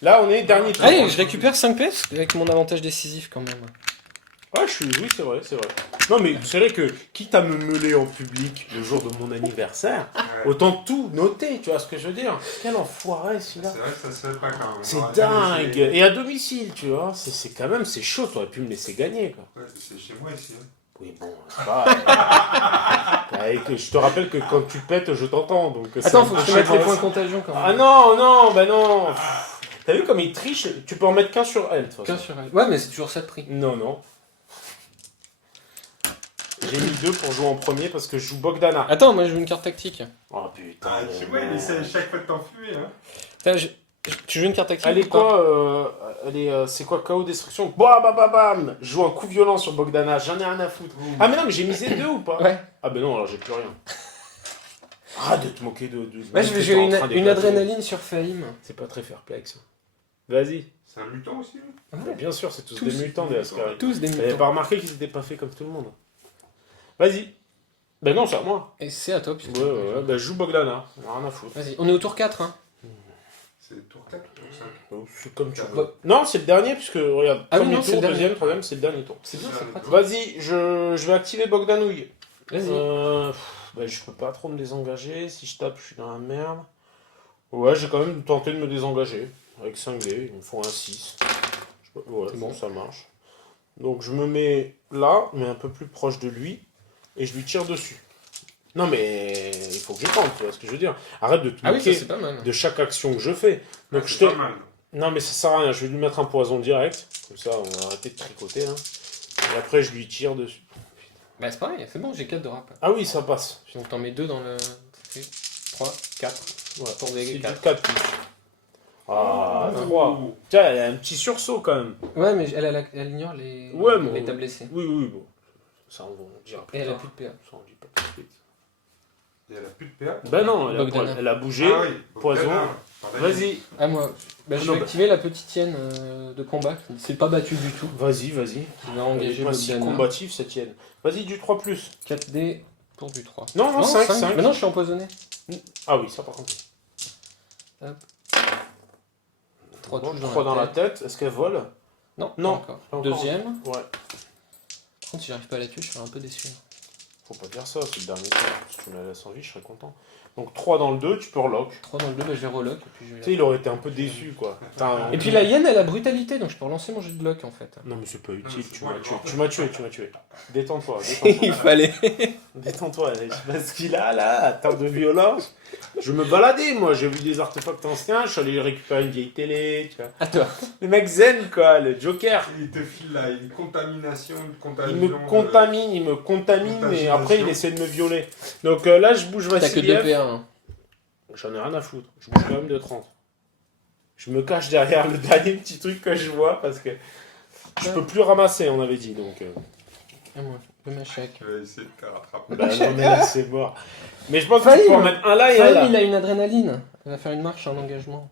Là, on est dernier tour. Allez, je récupère 5 PS avec mon avantage décisif quand même. Ouais, oui, c'est vrai, c'est vrai. Non, mais c'est vrai que, quitte à me meuler en public le jour de mon anniversaire, Ouais. autant tout noter, tu vois ce que je veux dire. Quel enfoiré celui-là. C'est vrai que ça se fait pas quand même. C'est On aurait dû dingue. laisser- Et à domicile, tu vois. C'est quand même, c'est chaud, t'aurais pu me laisser gagner, quoi. Ouais, c'est chez moi ici. Hein. Oui, bon, c'est pas. Je te rappelle que quand tu pètes, je t'entends. Donc Attends, faut que je te mette les points points contagion quand même. Ah non, non, bah non. T'as vu comme il triche? Tu peux en mettre qu'un sur elle, de toute façon. Qu'un sur elle. Ouais, mais c'est toujours ça de prix. Non, non. J'ai mis 2 pour jouer en premier parce que je joue Bogdana. Attends, moi je joue une carte tactique. Oh putain. Ah, tu vois, il essaie chaque fois de t'enfumer. Hein. Putain, tu joues une carte tactique Elle est ou pas quoi c'est quoi KO destruction? Bam bam bam bam. Je joue un coup violent sur Bogdana, j'en ai rien à foutre. Ah mais non, mais j'ai misé 2 ou pas? Ouais. Ah ben non, alors j'ai plus rien. Arrête de te moquer de Ouais, je vais jouer une adrénaline sur Fahim. C'est pas très fair play ça. Vas-y. C'est un mutant aussi, lui Bah, bien sûr, c'est tous Tous des mutants des Ascari. Tous des T'avais mutants. pas remarqué qu'ils étaient pas faits comme tout le monde. Vas-y. Ben non, c'est à moi. Et c'est à toi, puisque. Ouais, bah je joue Bogdana, on a rien à foutre. Vas-y, on est au tour 4, hein. C'est tour 4 ou tour 5 C'est comme tu Bah, veux. Non, c'est le dernier, puisque regarde, Ah oui, premier non, c'est tour, le dernier. deuxième, troisième, c'est le dernier tour. C'est bien, c'est pratique. Vas-y, je vais activer Bogdanouille. Vas-y. Bah, je peux pas trop me désengager. Si je tape, je suis dans la merde. Ouais, j'ai quand même tenté de me désengager. Avec 5 dés, il me faut un 6. Ouais, C'est bon. ça marche. Donc je me mets là, mais un peu plus proche de lui, et je lui tire dessus. Non mais il faut que je tente, tu vois ce que je veux dire. Arrête de te Ah oui, ça moquer c'est pas mal. de chaque action que je fais. Donc Ah, je c'est te... pas mal. Non mais ça sert à rien, je vais lui mettre un poison direct. Comme ça, on va arrêter de tricoter. Hein. Et après, je lui tire dessus. Bah c'est pareil, c'est bon, j'ai 4 de rap. Ah oui, ça passe. Donc t'en mets 2 dans le. 3, 4. Ouais, Pour des c'est du 4. 4 plus. Ah, Oh. 3. Tiens, elle a un petit sursaut quand même. Ouais, mais elle ignore les Ouais, mais l'état blessé. Oui, oui, bon. Ça, on dira plus Et elle a tard. plus de PA. Ça, on dit pas tout de suite. Et elle a plus de PA Ben non, Bogdana. elle a bougé. Ah oui, poison. Bogdana. Vas-y, Ah, moi, bah, je Non, vais bah. activer la petite tienne de combat qui ne s'est pas battue du tout. vas-y. Je vais Elle est engager pas si Bogdana. combative cette hyène. Vas-y, du 3 plus. 4D pour du 3. Non, non, 5, 5. 5. Mais non, je suis empoisonné. Ah oui, ça par contre. 3 Bon, touches 3 dans la tête. Est-ce qu'elle vole? Non, Non, pas encore. pas encore. Deuxième. Ouais. Par contre, si j'arrive pas à la tuer, je serai un peu déçu. Faut pas dire ça, c'est le dernier tour. Si tu me la laisses en vie, je serais content. Donc 3 dans le 2, tu peux relock. 3 dans le 2, bah, je vais relock. Et puis, Tu sais, il aurait été un peu déçu quoi. Et puis la hyène, elle a brutalité, donc je peux relancer mon jet de lock en fait. Non mais c'est pas utile, c'est tu moi m'as le tué. grand. Tu m'as tué, tu m'as tué. Détends-toi, Il détends-toi. fallait. Détends-toi, je sais pas ce qu'il a là, tant de violence. Je me baladais moi, j'ai vu des artefacts anciens, je suis allé récupérer une vieille télé, tu vois. À toi. Le mec zen quoi, le Joker. Il te file là une contamination, une Il contagion. me contamine, mais après il essaie de me violer. Donc là je bouge T'as que 2 Vassiliev. PA. Hein. J'en ai rien à foutre, je bouge quand même de 30. Je me cache derrière le dernier petit truc que je vois parce que je peux plus ramasser, on avait dit donc. Ah, moi, le machac. Tu vas essayer de te rattraper. Bah non mais là c'est mort. Mais je pense que tu Fahim. peux en mettre un là et un Fahim, là. il a une adrénaline. Elle va faire une marche en engagement.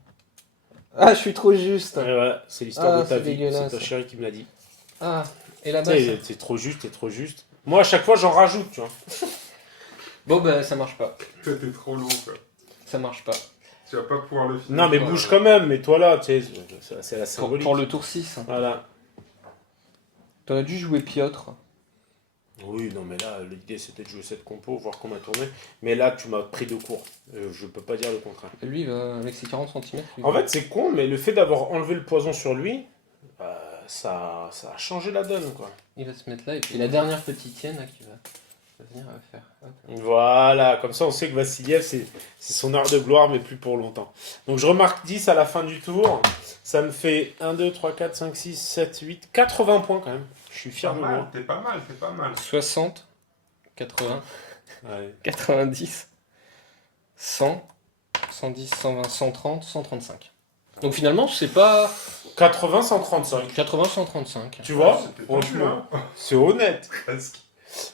Ah, je suis trop juste. Ouais, ouais, c'est l'histoire Ah, de ta c'est vie, dégueulasse. c'est ta chérie qui me l'a dit. Ah, et là-bas. Tu sais, t'es trop juste, t'es trop juste. Moi à chaque fois j'en rajoute, tu vois. Bon, bah, ça marche pas. Toi, t'es trop long, quoi. Ça marche pas. Tu vas pas pouvoir le finir. Non mais bouge quand même, mais toi là, tu sais, c'est la Pour, symbolique. pour le tour 6. Voilà. T'aurais dû jouer Piotr. Oui, non mais là, l'idée c'était de jouer cette compo, voir comment tourner. Mais là, tu m'as pris de court. Je peux pas dire le contraire. Lui, il va, avec ses 40 cm. En fait, c'est con, mais le fait d'avoir enlevé le poison sur lui, ça a changé la donne, quoi. Il va se mettre là. Et puis la dernière petite hyène là, qui va venir faire. Hop. Voilà, comme ça on sait que Vassiliev c'est son heure de gloire, mais plus pour longtemps. Donc je remarque 10 à la fin du tour. Ça me fait 1, 2, 3, 4, 5, 6, 7, 8, 80 points quand même. Je suis fier Pas de mal, moi. t'es pas mal, t'es pas mal. 60, 80, Ouais. 90, 100, 110, 120, 130, 135. Donc finalement, c'est pas 80, 135. 80, 135. Tu vois, C'était tendu, franchement, hein. c'est honnête. Presque.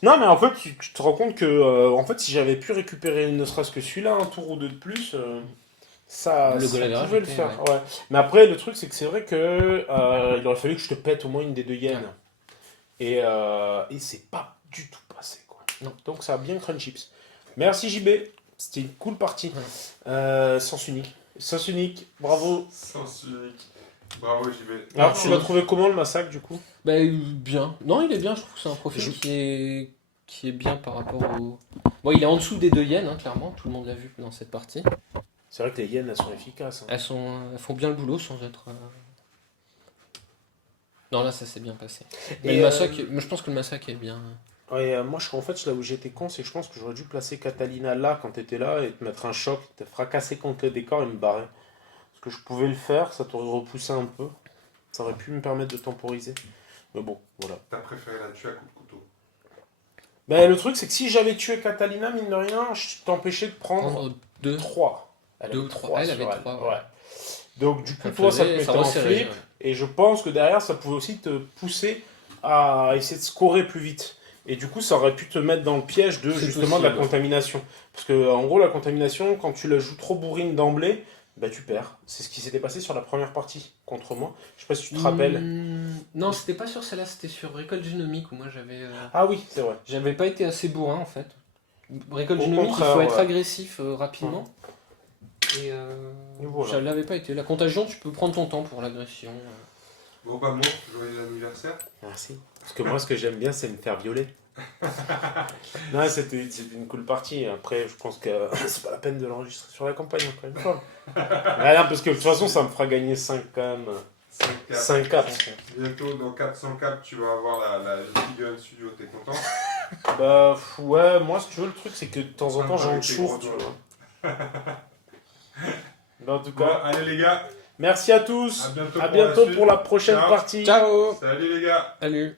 Non, mais en fait, tu te rends compte que en fait, si j'avais pu récupérer ne serait-ce que celui-là, un tour ou deux de plus, ça, Le ça goal à pouvait le rajouter, faire. Ouais. Mais après, le truc, c'est que c'est vrai que il aurait fallu que je te pète au moins une des deux yens. Et c'est pas du tout passé, quoi. Non. Donc ça a bien crunch chips. Merci JB, c'était une cool partie. Sens unique. Sens unique, bravo. Sens unique. Bravo, JB. Alors, tu l'as trouvé comment le massacre du coup? Bah, bien. Non, il est bien, je trouve que c'est un profil Je- qui est bien par rapport au. Bon, il est en dessous des 2 yens, hein, clairement, tout le monde l'a vu dans cette partie. C'est vrai que les hyènes, elles sont efficaces. Hein. Elles font bien le boulot sans être. Non, là, ça s'est bien passé. Mais Et, le massacre, moi, je pense que le massacre est bien. Ouais, moi, en fait, là où j'étais con, c'est que je pense que j'aurais dû placer Catalina là quand t'étais là et te mettre un choc, te fracasser contre le décor et me barrer. Parce que je pouvais le faire, ça t'aurait repoussé un peu. Ça aurait pu me permettre de temporiser. Mais bon, voilà. T'as préféré la tuer à coups de couteau. Ben, le truc, c'est que si j'avais tué Catalina, mine de rien, je t'empêchais de prendre Prendre 2. 3. Elle Deux avait ou trois. 3 Elle sur avait elle. trois, ouais. Ouais. Donc, du coup, Ça toi, ça te faisait- mettait ça en resserrait, flip. ouais. Et je pense que derrière, ça pouvait aussi te pousser à essayer de scorer plus vite. Et du coup, ça aurait pu te mettre dans le piège de C'est justement de la possible. contamination. Parce que, en gros, la contamination, quand tu la joues trop bourrine d'emblée, bah tu perds. C'est ce qui s'était passé sur la première partie contre moi. Je sais pas si tu te rappelles. Non, c'était pas sur celle-là, c'était sur Récolte Génomique où moi Ah oui, c'est vrai. j'avais pas été assez bourrin en fait. Récolte Au Génomique, il contraire, faut être ouais. agressif rapidement. Et Et voilà. je l'avais pas été. La contagion, tu peux prendre ton temps pour l'agression. Bon bah moi, joyeux anniversaire. Merci. Parce que moi, ce que j'aime bien, c'est me faire violer. Non, c'était une cool partie. Après, je pense que c'est pas la peine de l'enregistrer sur la campagne, encore une fois. Rien, parce que de toute façon, ça me fera gagner 5 quand même. 5-4. 5-4. Bientôt, dans 404, tu vas avoir la Gun Studio, t'es content? Bah, ouais, moi, si tu veux, le truc, c'est que de temps en temps, Sympa j'en avec tes chauffe, gros tu doigts. vois. Mais en tout Bon, cas, allez les gars, merci à tous. à bientôt, À pour, bientôt la suite. pour la prochaine Ciao. partie. Ciao. Salut les gars. Salut.